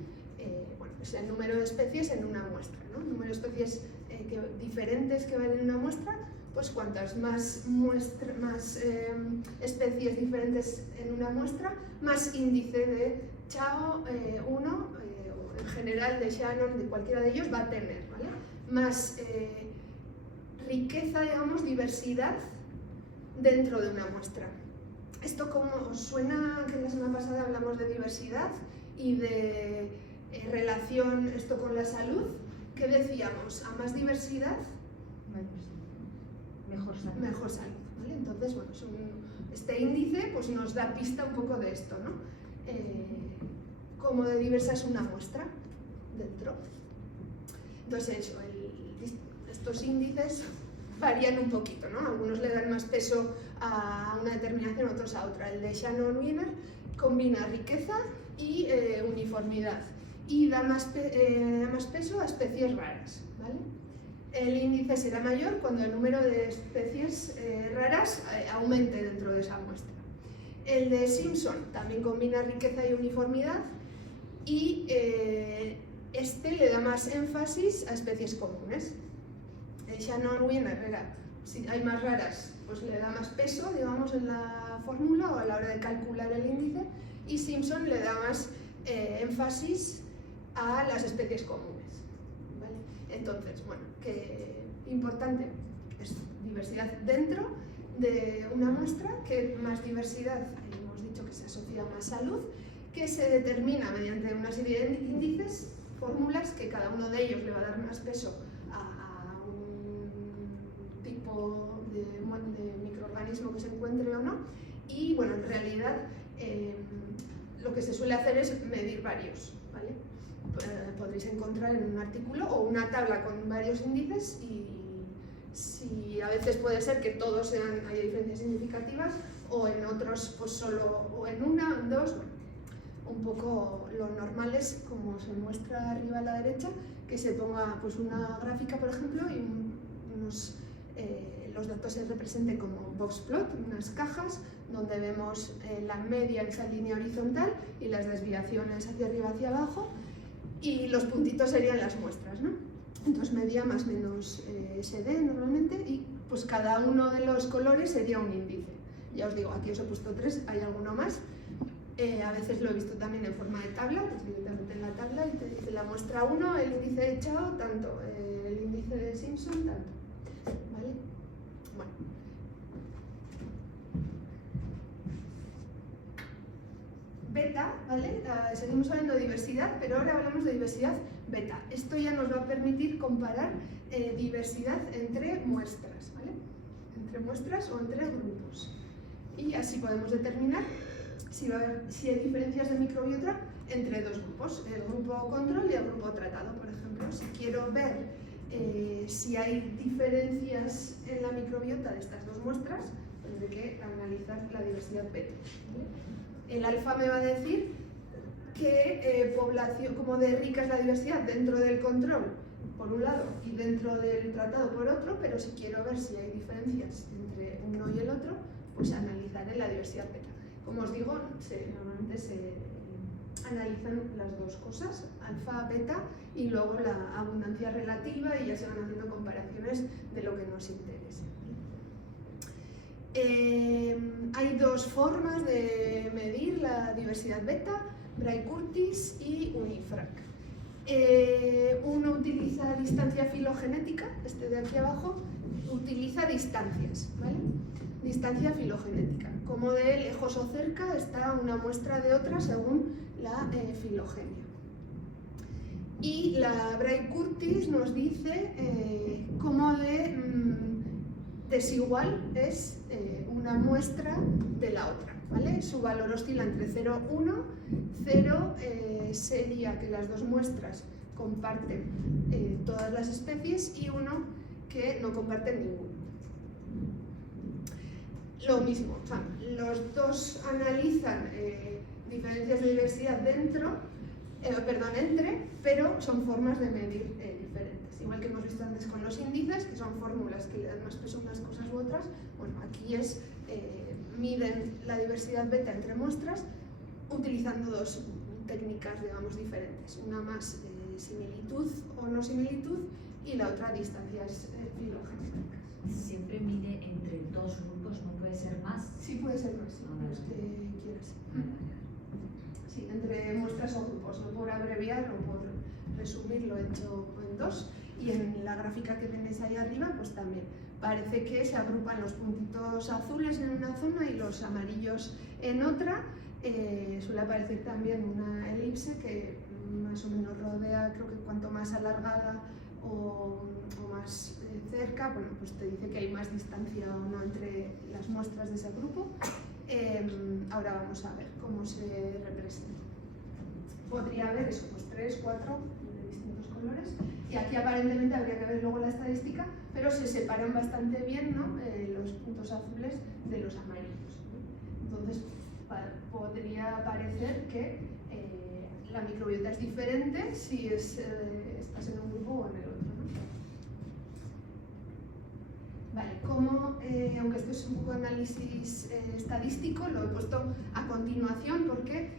bueno, es el número de especies en una muestra, ¿no? Número de especies diferentes que van en una muestra, pues cuantas más especies diferentes en una muestra, más índice de Chow 1, o en general de Shannon, de cualquiera de ellos, va a tener, ¿vale? Más riqueza, digamos, diversidad dentro de una muestra. ¿Esto cómo os suena? Que la semana pasada hablamos de diversidad y de relación esto con la salud. ¿Qué decíamos? A más diversidad, mejor salud, ¿vale? Entonces, bueno, este índice pues, nos da pista un poco de esto, ¿no? Cómo de diversa es una muestra dentro. Entonces, eso, estos índices varían un poquito, ¿no? Algunos le dan más peso a una determinación, otros a otra. El de Shannon-Wiener combina riqueza y uniformidad y da más peso a especies raras, ¿vale? El índice será mayor cuando el número de especies raras aumente dentro de esa muestra. El de Simpson también combina riqueza y uniformidad y este le da más énfasis a especies comunes. El Shannon-Wiener era, si hay más raras, pues le da más peso, digamos, en la fórmula o a la hora de calcular el índice, y Simpson le da más énfasis a las especies comunes, ¿vale? Entonces, bueno, que importante es diversidad dentro de una muestra, que más diversidad, hemos dicho que se asocia a más salud, que se determina mediante una serie de índices, fórmulas, que cada uno de ellos le va a dar más peso a un tipo de microorganismo que se encuentre o no, y bueno, en realidad lo que se suele hacer es medir varios, ¿vale? Podréis encontrar en un artículo o una tabla con varios índices y si a veces puede ser que todos haya diferencias significativas o en otros pues solo o en una, en dos, bueno, un poco lo normal es como se muestra arriba a la derecha, que se ponga pues una gráfica por ejemplo y los datos se representen como box plot, unas cajas donde vemos la media en esa línea horizontal y las desviaciones hacia arriba hacia abajo, y los puntitos serían las muestras, ¿no? Entonces media más menos SD normalmente, y pues cada uno de los colores sería un índice. Ya os digo, aquí os he puesto 3, hay alguno más. A veces lo he visto también en forma de tabla, pues directamente en la tabla y te dice la muestra 1, el índice de Chow, tanto, el índice de Simpson, tanto, ¿vale? Bueno. Beta, ¿vale? Seguimos hablando de diversidad, pero ahora hablamos de diversidad beta. Esto ya nos va a permitir comparar diversidad entre muestras, ¿vale? Entre muestras o entre grupos. Y así podemos determinar si hay diferencias de microbiota entre dos grupos, el grupo control y el grupo tratado, por ejemplo. Si quiero ver si hay diferencias en la microbiota de estas dos muestras, tendré que analizar la diversidad beta, ¿vale? El alfa me va a decir población, como de rica es la diversidad dentro del control, por un lado, y dentro del tratado por otro, pero si quiero ver si hay diferencias entre uno y el otro, pues analizaré la diversidad beta. Como os digo, normalmente se analizan las dos cosas, alfa, beta, y luego la abundancia relativa, y ya se van haciendo comparaciones de lo que nos interese. Hay dos formas de medir la diversidad beta, Bray-Curtis y Unifrac. Uno utiliza distancia filogenética, este de aquí abajo, utiliza distancias, ¿vale? Distancia filogenética, como de lejos o cerca está una muestra de otra según la filogenia. Y la Bray-Curtis nos dice cómo de desigual es una muestra de la otra, ¿vale? Su valor oscila entre 0 y 1, 0 sería que las dos muestras comparten todas las especies y 1 que no comparten ninguno. Lo mismo, o sea, los dos analizan diferencias de diversidad entre, pero son formas de medir diferentes. Igual que hemos visto antes con los índices, que son fórmulas que le dan más peso a unas cosas u otras, bueno, aquí miden la diversidad beta entre muestras utilizando dos técnicas, digamos, diferentes. Una más similitud o no similitud y la otra distancias filogénicas. Siempre mide entre dos grupos, no puede ser más. Sí, puede ser más, los que quieras. Sí, entre muestras o grupos, no por abreviar o por resumir lo he hecho en dos. Y en la gráfica que tenéis ahí arriba, pues también parece que se agrupan los puntitos azules en una zona y los amarillos en otra. Suele aparecer también una elipse que más o menos rodea, creo que cuanto más alargada o más cerca, bueno, pues te dice que hay más distancia o no entre las muestras de ese grupo. Ahora vamos a ver cómo se representa. Podría haber eso, pues 3, 4 de distintos colores, y aquí aparentemente habría que ver luego la estadística, pero se separan bastante bien, ¿no? Los puntos azules de los amarillos, ¿no? Entonces podría parecer que la microbiota es diferente si estás en un grupo o en el otro, ¿no? Vale, como, aunque esto es un poco análisis estadístico, lo he puesto a continuación porque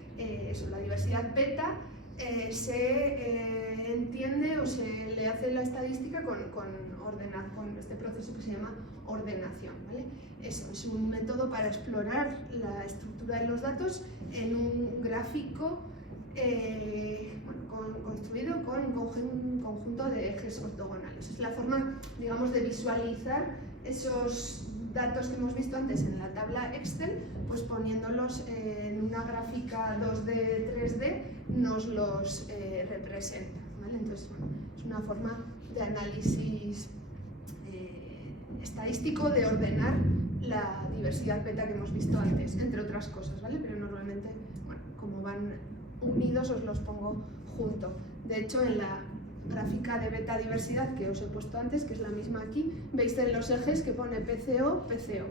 la diversidad beta se entiende o se le hace la estadística con este proceso que se llama ordenación, ¿vale? Eso es un método para explorar la estructura de los datos en un gráfico construido con un conjunto de ejes ortogonales. Es la forma, digamos, de visualizar esos datos que hemos visto antes en la tabla Excel, pues poniéndolos en una gráfica 2D, 3D, nos los representa, ¿vale? Entonces, bueno, es una forma de análisis estadístico de ordenar la diversidad beta que hemos visto antes, entre otras cosas, ¿vale? Pero normalmente, bueno, como van unidos os los pongo junto. De hecho, en la gráfica de beta diversidad que os he puesto antes, que es la misma aquí, veis en los ejes que pone PCO, PCO,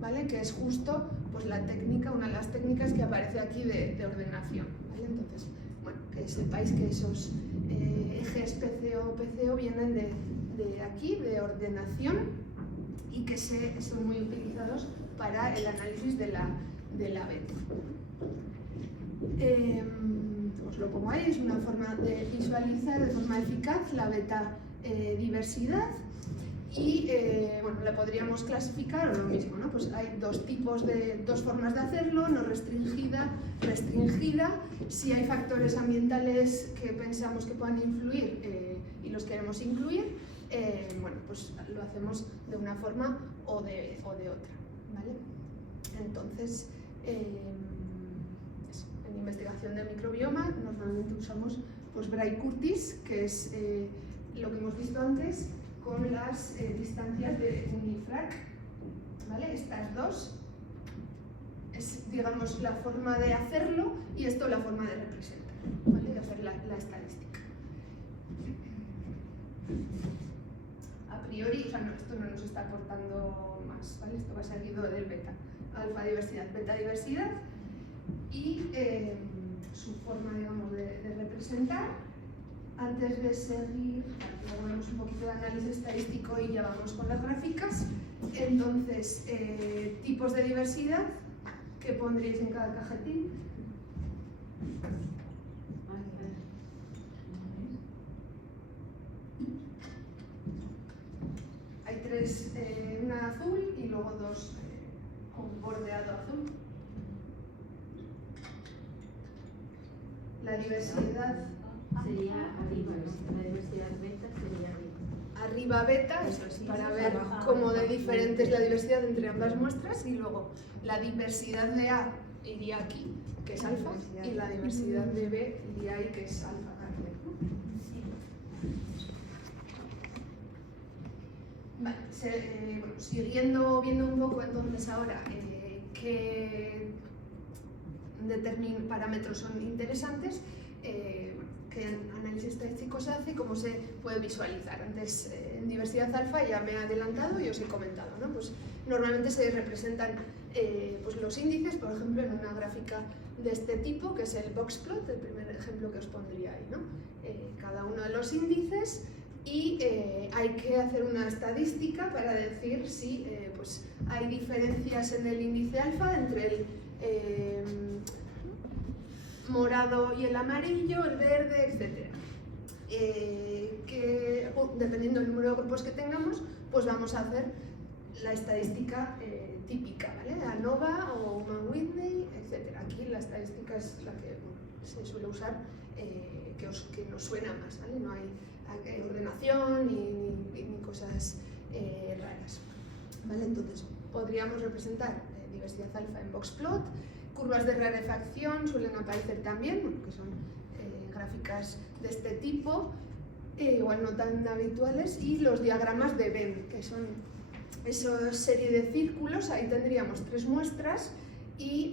¿vale? Que es justo pues, la técnica, una de las técnicas que aparece aquí de ordenación, ¿vale? Entonces, bueno, que sepáis que esos ejes PCO, PCO vienen de aquí, de ordenación, y que son muy utilizados para el análisis de la beta. Os lo pongo ahí, es una forma de visualizar de forma eficaz la beta diversidad y bueno, la podríamos clasificar o lo mismo, ¿no? Pues hay dos formas de hacerlo, no restringida, restringida. Si hay factores ambientales que pensamos que puedan influir y los queremos incluir, bueno, pues lo hacemos de una forma o de otra, ¿vale? Entonces, en investigación del microbioma normalmente usamos pues, Bray-Curtis, que es lo que hemos visto antes, con las distancias de Unifrac, ¿vale? Estas dos es, digamos, la forma de hacerlo y esto la forma de representar, ¿vale? De hacer la estadística. A priori, o sea, no, esto no nos está aportando más, ¿vale? Esto va seguido del beta. Alfa diversidad, beta diversidad y su forma, digamos, de representar. Antes de seguir, luego vemos un poquito de análisis estadístico y ya vamos con las gráficas. Entonces, tipos de diversidad que pondréis en cada cajetín. Hay tres, una azul y luego dos con bordeado azul. La diversidad Sería arriba, la diversidad beta sería arriba. arriba beta, eso es, para ver cómo de diferente es la diversidad entre ambas muestras, y luego la diversidad de A iría aquí, que es alfa, y la diversidad de B iría ahí, que es alfa. Vale, bueno, siguiendo viendo un poco entonces ahora qué parámetros son interesantes, qué análisis estadístico se hace y cómo se puede visualizar. Antes, en diversidad alfa ya me he adelantado y os he comentado, ¿no? Pues normalmente se representan pues los índices, por ejemplo, en una gráfica de este tipo, que es el box plot, el primer ejemplo que os pondría ahí, ¿no? Cada uno de los índices, y hay que hacer una estadística para decir si pues hay diferencias en el índice alfa entre el morado y el amarillo, el verde, etc. Que dependiendo del número de grupos que tengamos, pues vamos a hacer la estadística típica, ¿vale? ANOVA o Mann-Whitney, etc. Aquí la estadística es la que se suele usar, que nos suena más, ¿vale? No hay ordenación ni cosas raras, ¿vale? Entonces podríamos representar diversidad alfa en boxplot. Curvas de rarefacción suelen aparecer también, bueno, que son gráficas de este tipo, igual no tan habituales, y los diagramas de Venn, que son esa serie de círculos. Ahí tendríamos tres muestras y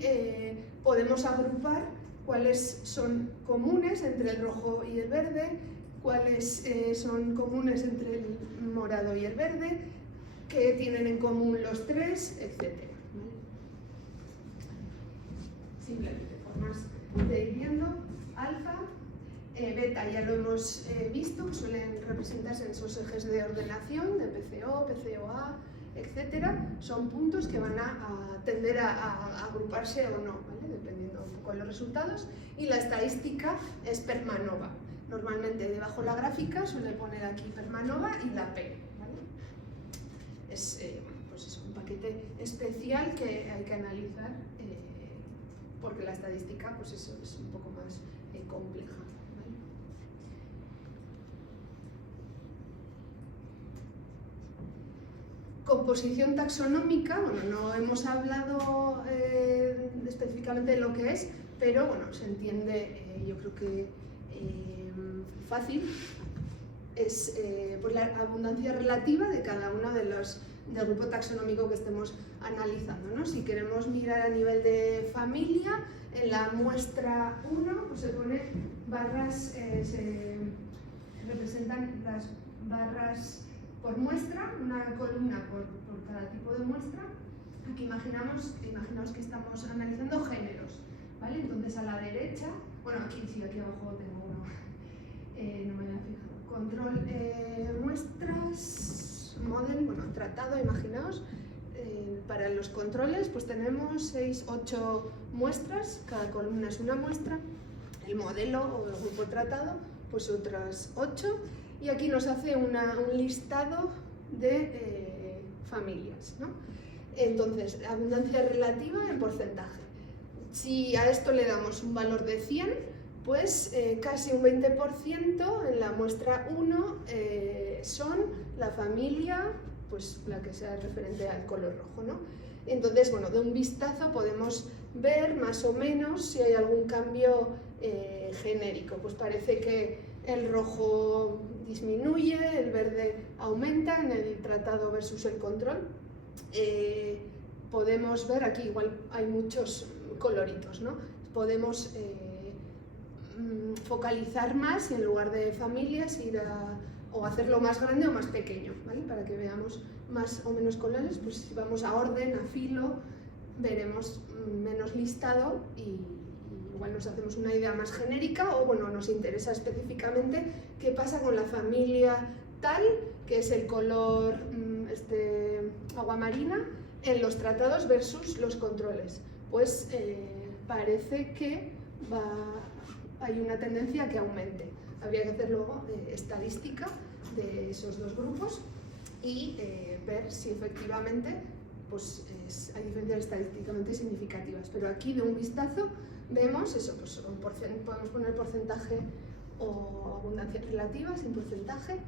podemos agrupar cuáles son comunes entre el rojo y el verde, cuáles son comunes entre el morado y el verde, qué tienen en común los tres, etc. Simplemente formas de ir viendo. Alfa, beta ya lo hemos visto, suelen representarse en esos ejes de ordenación de PCO, PCOA, etc. Son puntos que van a tender a agruparse o no, ¿vale? Dependiendo un poco de los resultados. Y la estadística es PERMANOVA. Normalmente debajo de la gráfica suele poner aquí PERMANOVA y la P, ¿vale? Es pues es un paquete especial que hay que analizar, porque la estadística pues eso es un poco más compleja, ¿vale? Composición taxonómica, bueno, no hemos hablado específicamente de lo que es, pero bueno, se entiende, yo creo que fácil. Es pues la abundancia relativa de cada uno del grupo taxonómico que estemos analizando, ¿no? Si queremos mirar a nivel de familia, en la muestra 1 pues se pone barras, se representan las barras por muestra, una columna por cada tipo de muestra. Aquí imaginaos que estamos analizando géneros, ¿vale? Entonces a la derecha, bueno, aquí sí, aquí abajo tengo uno, no me había fijado. Control muestras, model, bueno, tratado, imaginaos. Para los controles pues tenemos 8 muestras, cada columna es una muestra. El modelo o el grupo tratado pues otras 8, y aquí nos hace un listado de familias, ¿no? Entonces, abundancia relativa en porcentaje. Si a esto le damos un valor de 100, pues casi un 20% en la muestra 1 son la familia, pues la que sea referente al color rojo, ¿no? Entonces, bueno, de un vistazo podemos ver más o menos si hay algún cambio genérico. Pues parece que el rojo disminuye, el verde aumenta en el tratado versus el control. Podemos ver, aquí igual hay muchos coloritos, ¿no? Podemos focalizar más y en lugar de familias ir o hacerlo más grande o más pequeño, ¿vale? Para que veamos más o menos colores. Pues si vamos a orden, a filo, veremos menos listado y igual nos hacemos una idea más genérica o bueno, nos interesa específicamente qué pasa con la familia tal, que es el color agua marina, en los tratados versus los controles. Pues parece que hay una tendencia a que aumente. Habría que hacer luego estadística de esos dos grupos y ver si efectivamente pues, hay diferencias estadísticamente significativas. Pero aquí de un vistazo vemos eso, pues, podemos poner porcentaje o abundancia relativa sin porcentaje.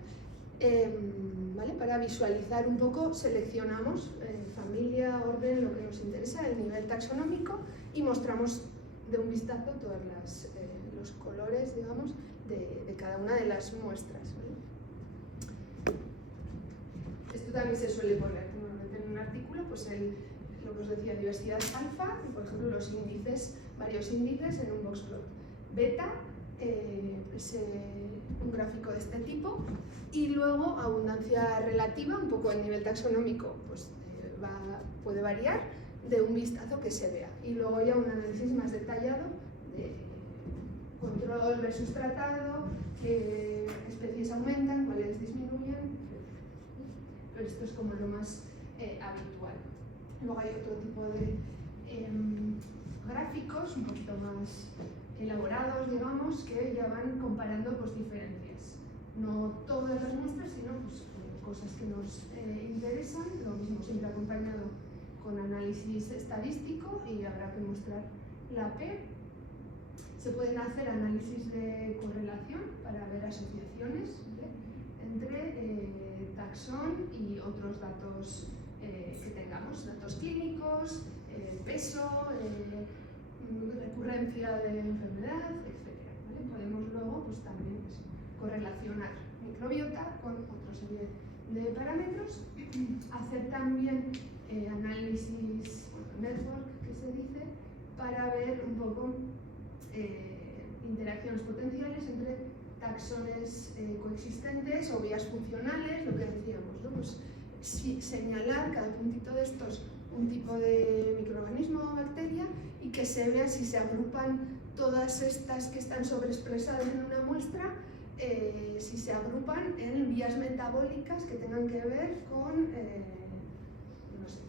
¿Vale? Para visualizar un poco seleccionamos familia, orden, lo que nos interesa, el nivel taxonómico y mostramos de un vistazo todos los colores, digamos, de cada una de las muestras. ¿Vale? Esto también se suele poner normalmente en un artículo, pues lo que os decía, diversidad alfa, y por ejemplo los índices, varios índices en un boxplot. Beta, un gráfico de este tipo, y luego abundancia relativa, un poco el nivel taxonómico pues, puede variar de un vistazo que se vea. Y luego ya un análisis más detallado de control versus tratado, qué especies aumentan, cuáles disminuyen, pero esto es como lo más habitual. Luego hay otro tipo de gráficos un poquito más elaborados, digamos, que ya van comparando pues, diferencias. No todas las muestras, sino pues, cosas que nos interesan, lo mismo siempre acompañado con análisis estadístico y habrá que mostrar la P. Se pueden hacer análisis de correlación para ver asociaciones, ¿vale? Entre taxón y otros datos que tengamos, datos clínicos, peso, recurrencia de enfermedad, etc. ¿Vale? Podemos luego pues, también pues, correlacionar microbiota con otra serie de parámetros, hacer también análisis, network que se dice, para ver un poco interacciones potenciales entre taxones coexistentes o vías funcionales, lo que decíamos, ¿no? Pues, señalar cada puntito de estos un tipo de microorganismo o bacteria y que se vea si se agrupan todas estas que están sobreexpresadas en una muestra, si se agrupan en vías metabólicas que tengan que ver con no sé,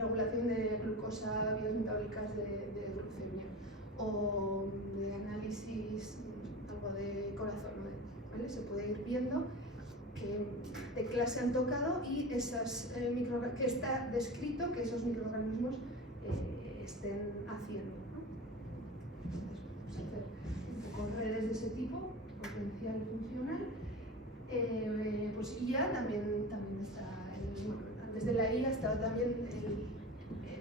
regulación de glucosa, vías metabólicas de glucemia o de análisis, algo de corazón, ¿vale? Se puede ir viendo qué teclas se han tocado y que está descrito que esos microorganismos estén haciendo, ¿no? Entonces, hacer un poco redes de ese tipo, potencial y funcional. Pues IA también está, antes de la IA estaba también el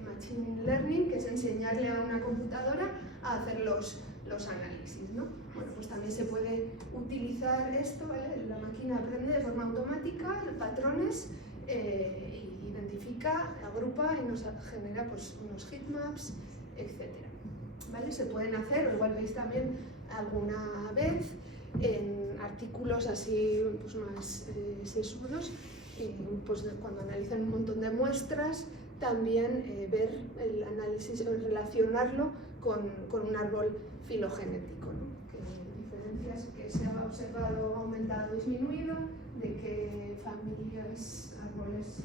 Machine Learning, que es enseñarle a una computadora a hacer los análisis, ¿no? Bueno, pues también se puede utilizar esto, ¿vale? La máquina aprende de forma automática patrones, identifica, agrupa y nos genera pues, unos heatmaps, etc. ¿Vale? Se pueden hacer, o igual veis también alguna vez, en artículos así pues, más sesudos, pues, cuando analizan un montón de muestras, también ver el análisis, relacionarlo con un árbol filogenético, ¿no? Diferencias que se ha observado aumentado o disminuido, de qué familias, árboles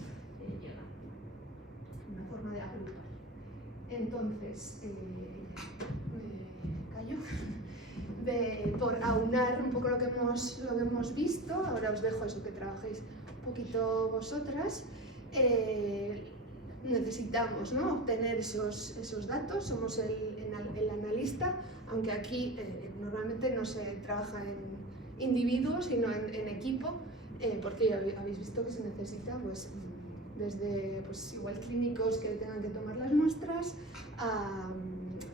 llegan. Una forma de agrupar. Entonces, por aunar un poco lo que hemos visto, ahora os dejo eso que trabajéis un poquito vosotras. Necesitamos, ¿no?, obtener esos datos, somos el analista, aunque aquí normalmente no se trabaja en individuos, sino en equipo, porque ya habéis visto que se necesita pues, desde pues, igual clínicos que tengan que tomar las muestras, a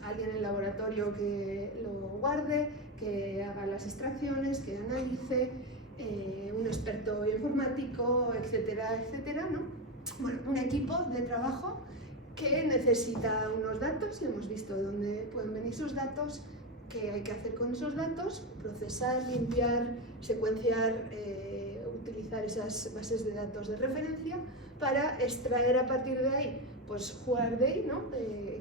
alguien en el laboratorio que lo guarde, que haga las extracciones, que analice, un experto informático, etcétera, etcétera, ¿no? Bueno, un equipo de trabajo que necesita unos datos, y hemos visto dónde pueden venir esos datos, qué hay que hacer con esos datos, procesar, limpiar, secuenciar, utilizar esas bases de datos de referencia para extraer a partir de ahí, pues jugar de ahí, ¿no?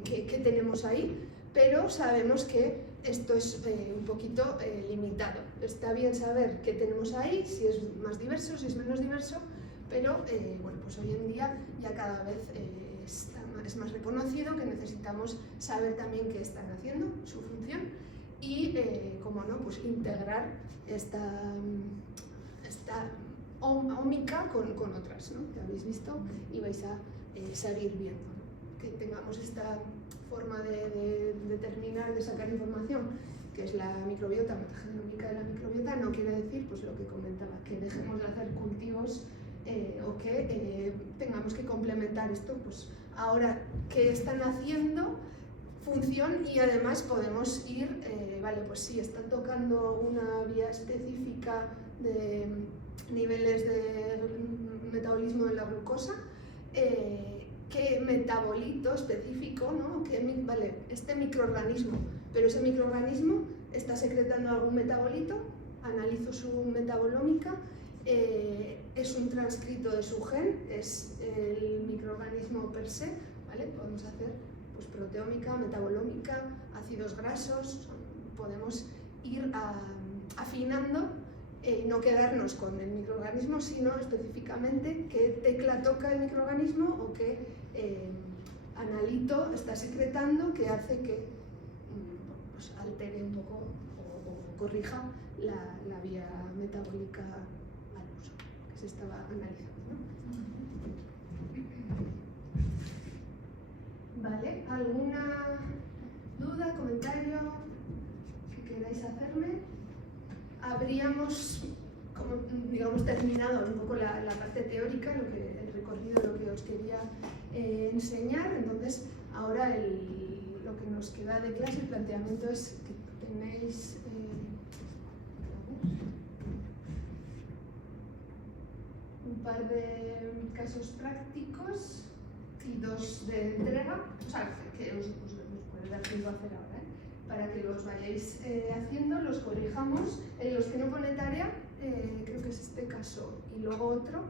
¿Qué tenemos ahí? pero sabemos que esto es un poquito limitado. Está bien saber qué tenemos ahí, si es más diverso, si es menos diverso, pero bueno, pues hoy en día ya cada vez es más reconocido que necesitamos saber también qué están haciendo, su función, y, como no, pues integrar esta ómica con otras, ¿no? Que habéis visto y vais a seguir viendo, ¿no? Que tengamos esta forma de determinar, de sacar información, que es la microbiota, metagenómica de la microbiota, no quiere decir, pues lo que comentaba, que dejemos de hacer cultivos o que tengamos que complementar esto, pues ahora qué están haciendo, función, y además podemos ir, vale, pues sí, están tocando una vía específica de niveles de metabolismo de la glucosa, qué metabolito específico, ¿no? Vale, este microorganismo, pero ese microorganismo está secretando algún metabolito, analizo su metabolómica, es un transcrito de su gen, es el microorganismo per se, ¿vale? Podemos hacer pues, proteómica, metabolómica, ácidos grasos, podemos ir afinando y no quedarnos con el microorganismo, sino específicamente qué tecla toca el microorganismo o qué analito está secretando que hace que pues, altere un poco o corrija la vía metabólica al uso que se estaba analizando, ¿no? ¿Vale? ¿Alguna duda, comentario que queráis hacerme? Habríamos, como, digamos, terminado un poco la parte teórica, el recorrido, lo que os quería enseñar. Entonces, ahora lo que nos queda de clase, el planteamiento es que tenéis un par de casos prácticos y 2 de entrega, o sea, que os puede dar tiempo a hacer ahora, para que los vayáis haciendo, los corrijamos. En los que no pone tarea, creo que es este caso y luego otro.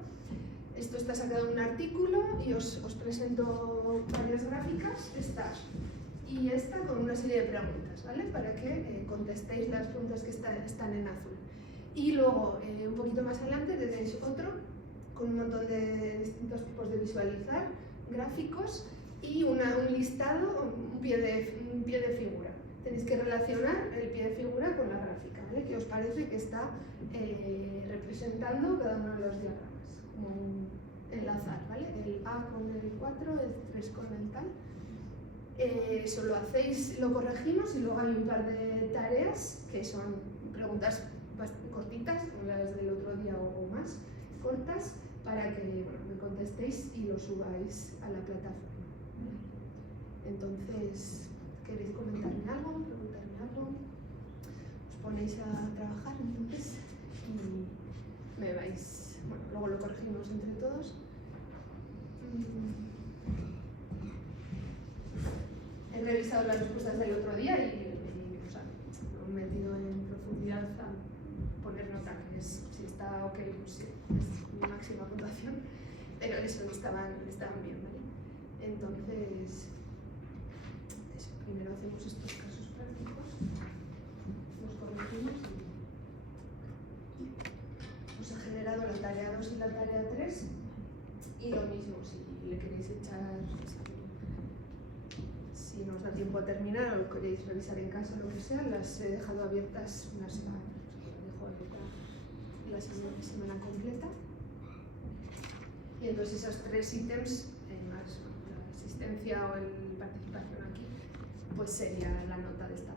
Esto está sacado de un artículo y os presento varias gráficas, esta y esta, con una serie de preguntas, ¿vale? Para que contestéis las preguntas que están en azul. Y luego, un poquito más adelante, tenéis otro con un montón de distintos tipos de visualizar, gráficos y un listado, un pie de figura. Tenéis que relacionar el pie de figura con la gráfica, ¿vale? ¿Qué os parece que está representando cada uno de los diagramas? Como enlazar, ¿vale? El A con el 4, el 3 con el tal. Eso lo hacéis, lo corregimos, y luego hay un par de tareas que son preguntas bastante cortitas, como las del otro día o más cortas, para que me contestéis y lo subáis a la plataforma. Entonces, ¿queréis comentarme algo? ¿Preguntarme algo? Os ponéis a trabajar entonces y me vais, bueno, luego lo corregimos entre todos. He revisado las respuestas del otro día y o sea, lo he metido en profundidad a poner nota, que es, si está ok, pues sí, es mi máxima puntuación, pero eso, estaban bien, ¿vale? Entonces, eso, primero hacemos estos casos prácticos, los corregimos y os he generado la tarea 2 y la tarea 3, y lo mismo, si le queréis echar, si no os da tiempo a terminar o lo queréis revisar en casa, lo que sea, las he dejado abiertas una semana, las dejo abierta la semana completa. Y entonces esos 3 ítems, más la asistencia o la participación aquí, pues sería la nota de esta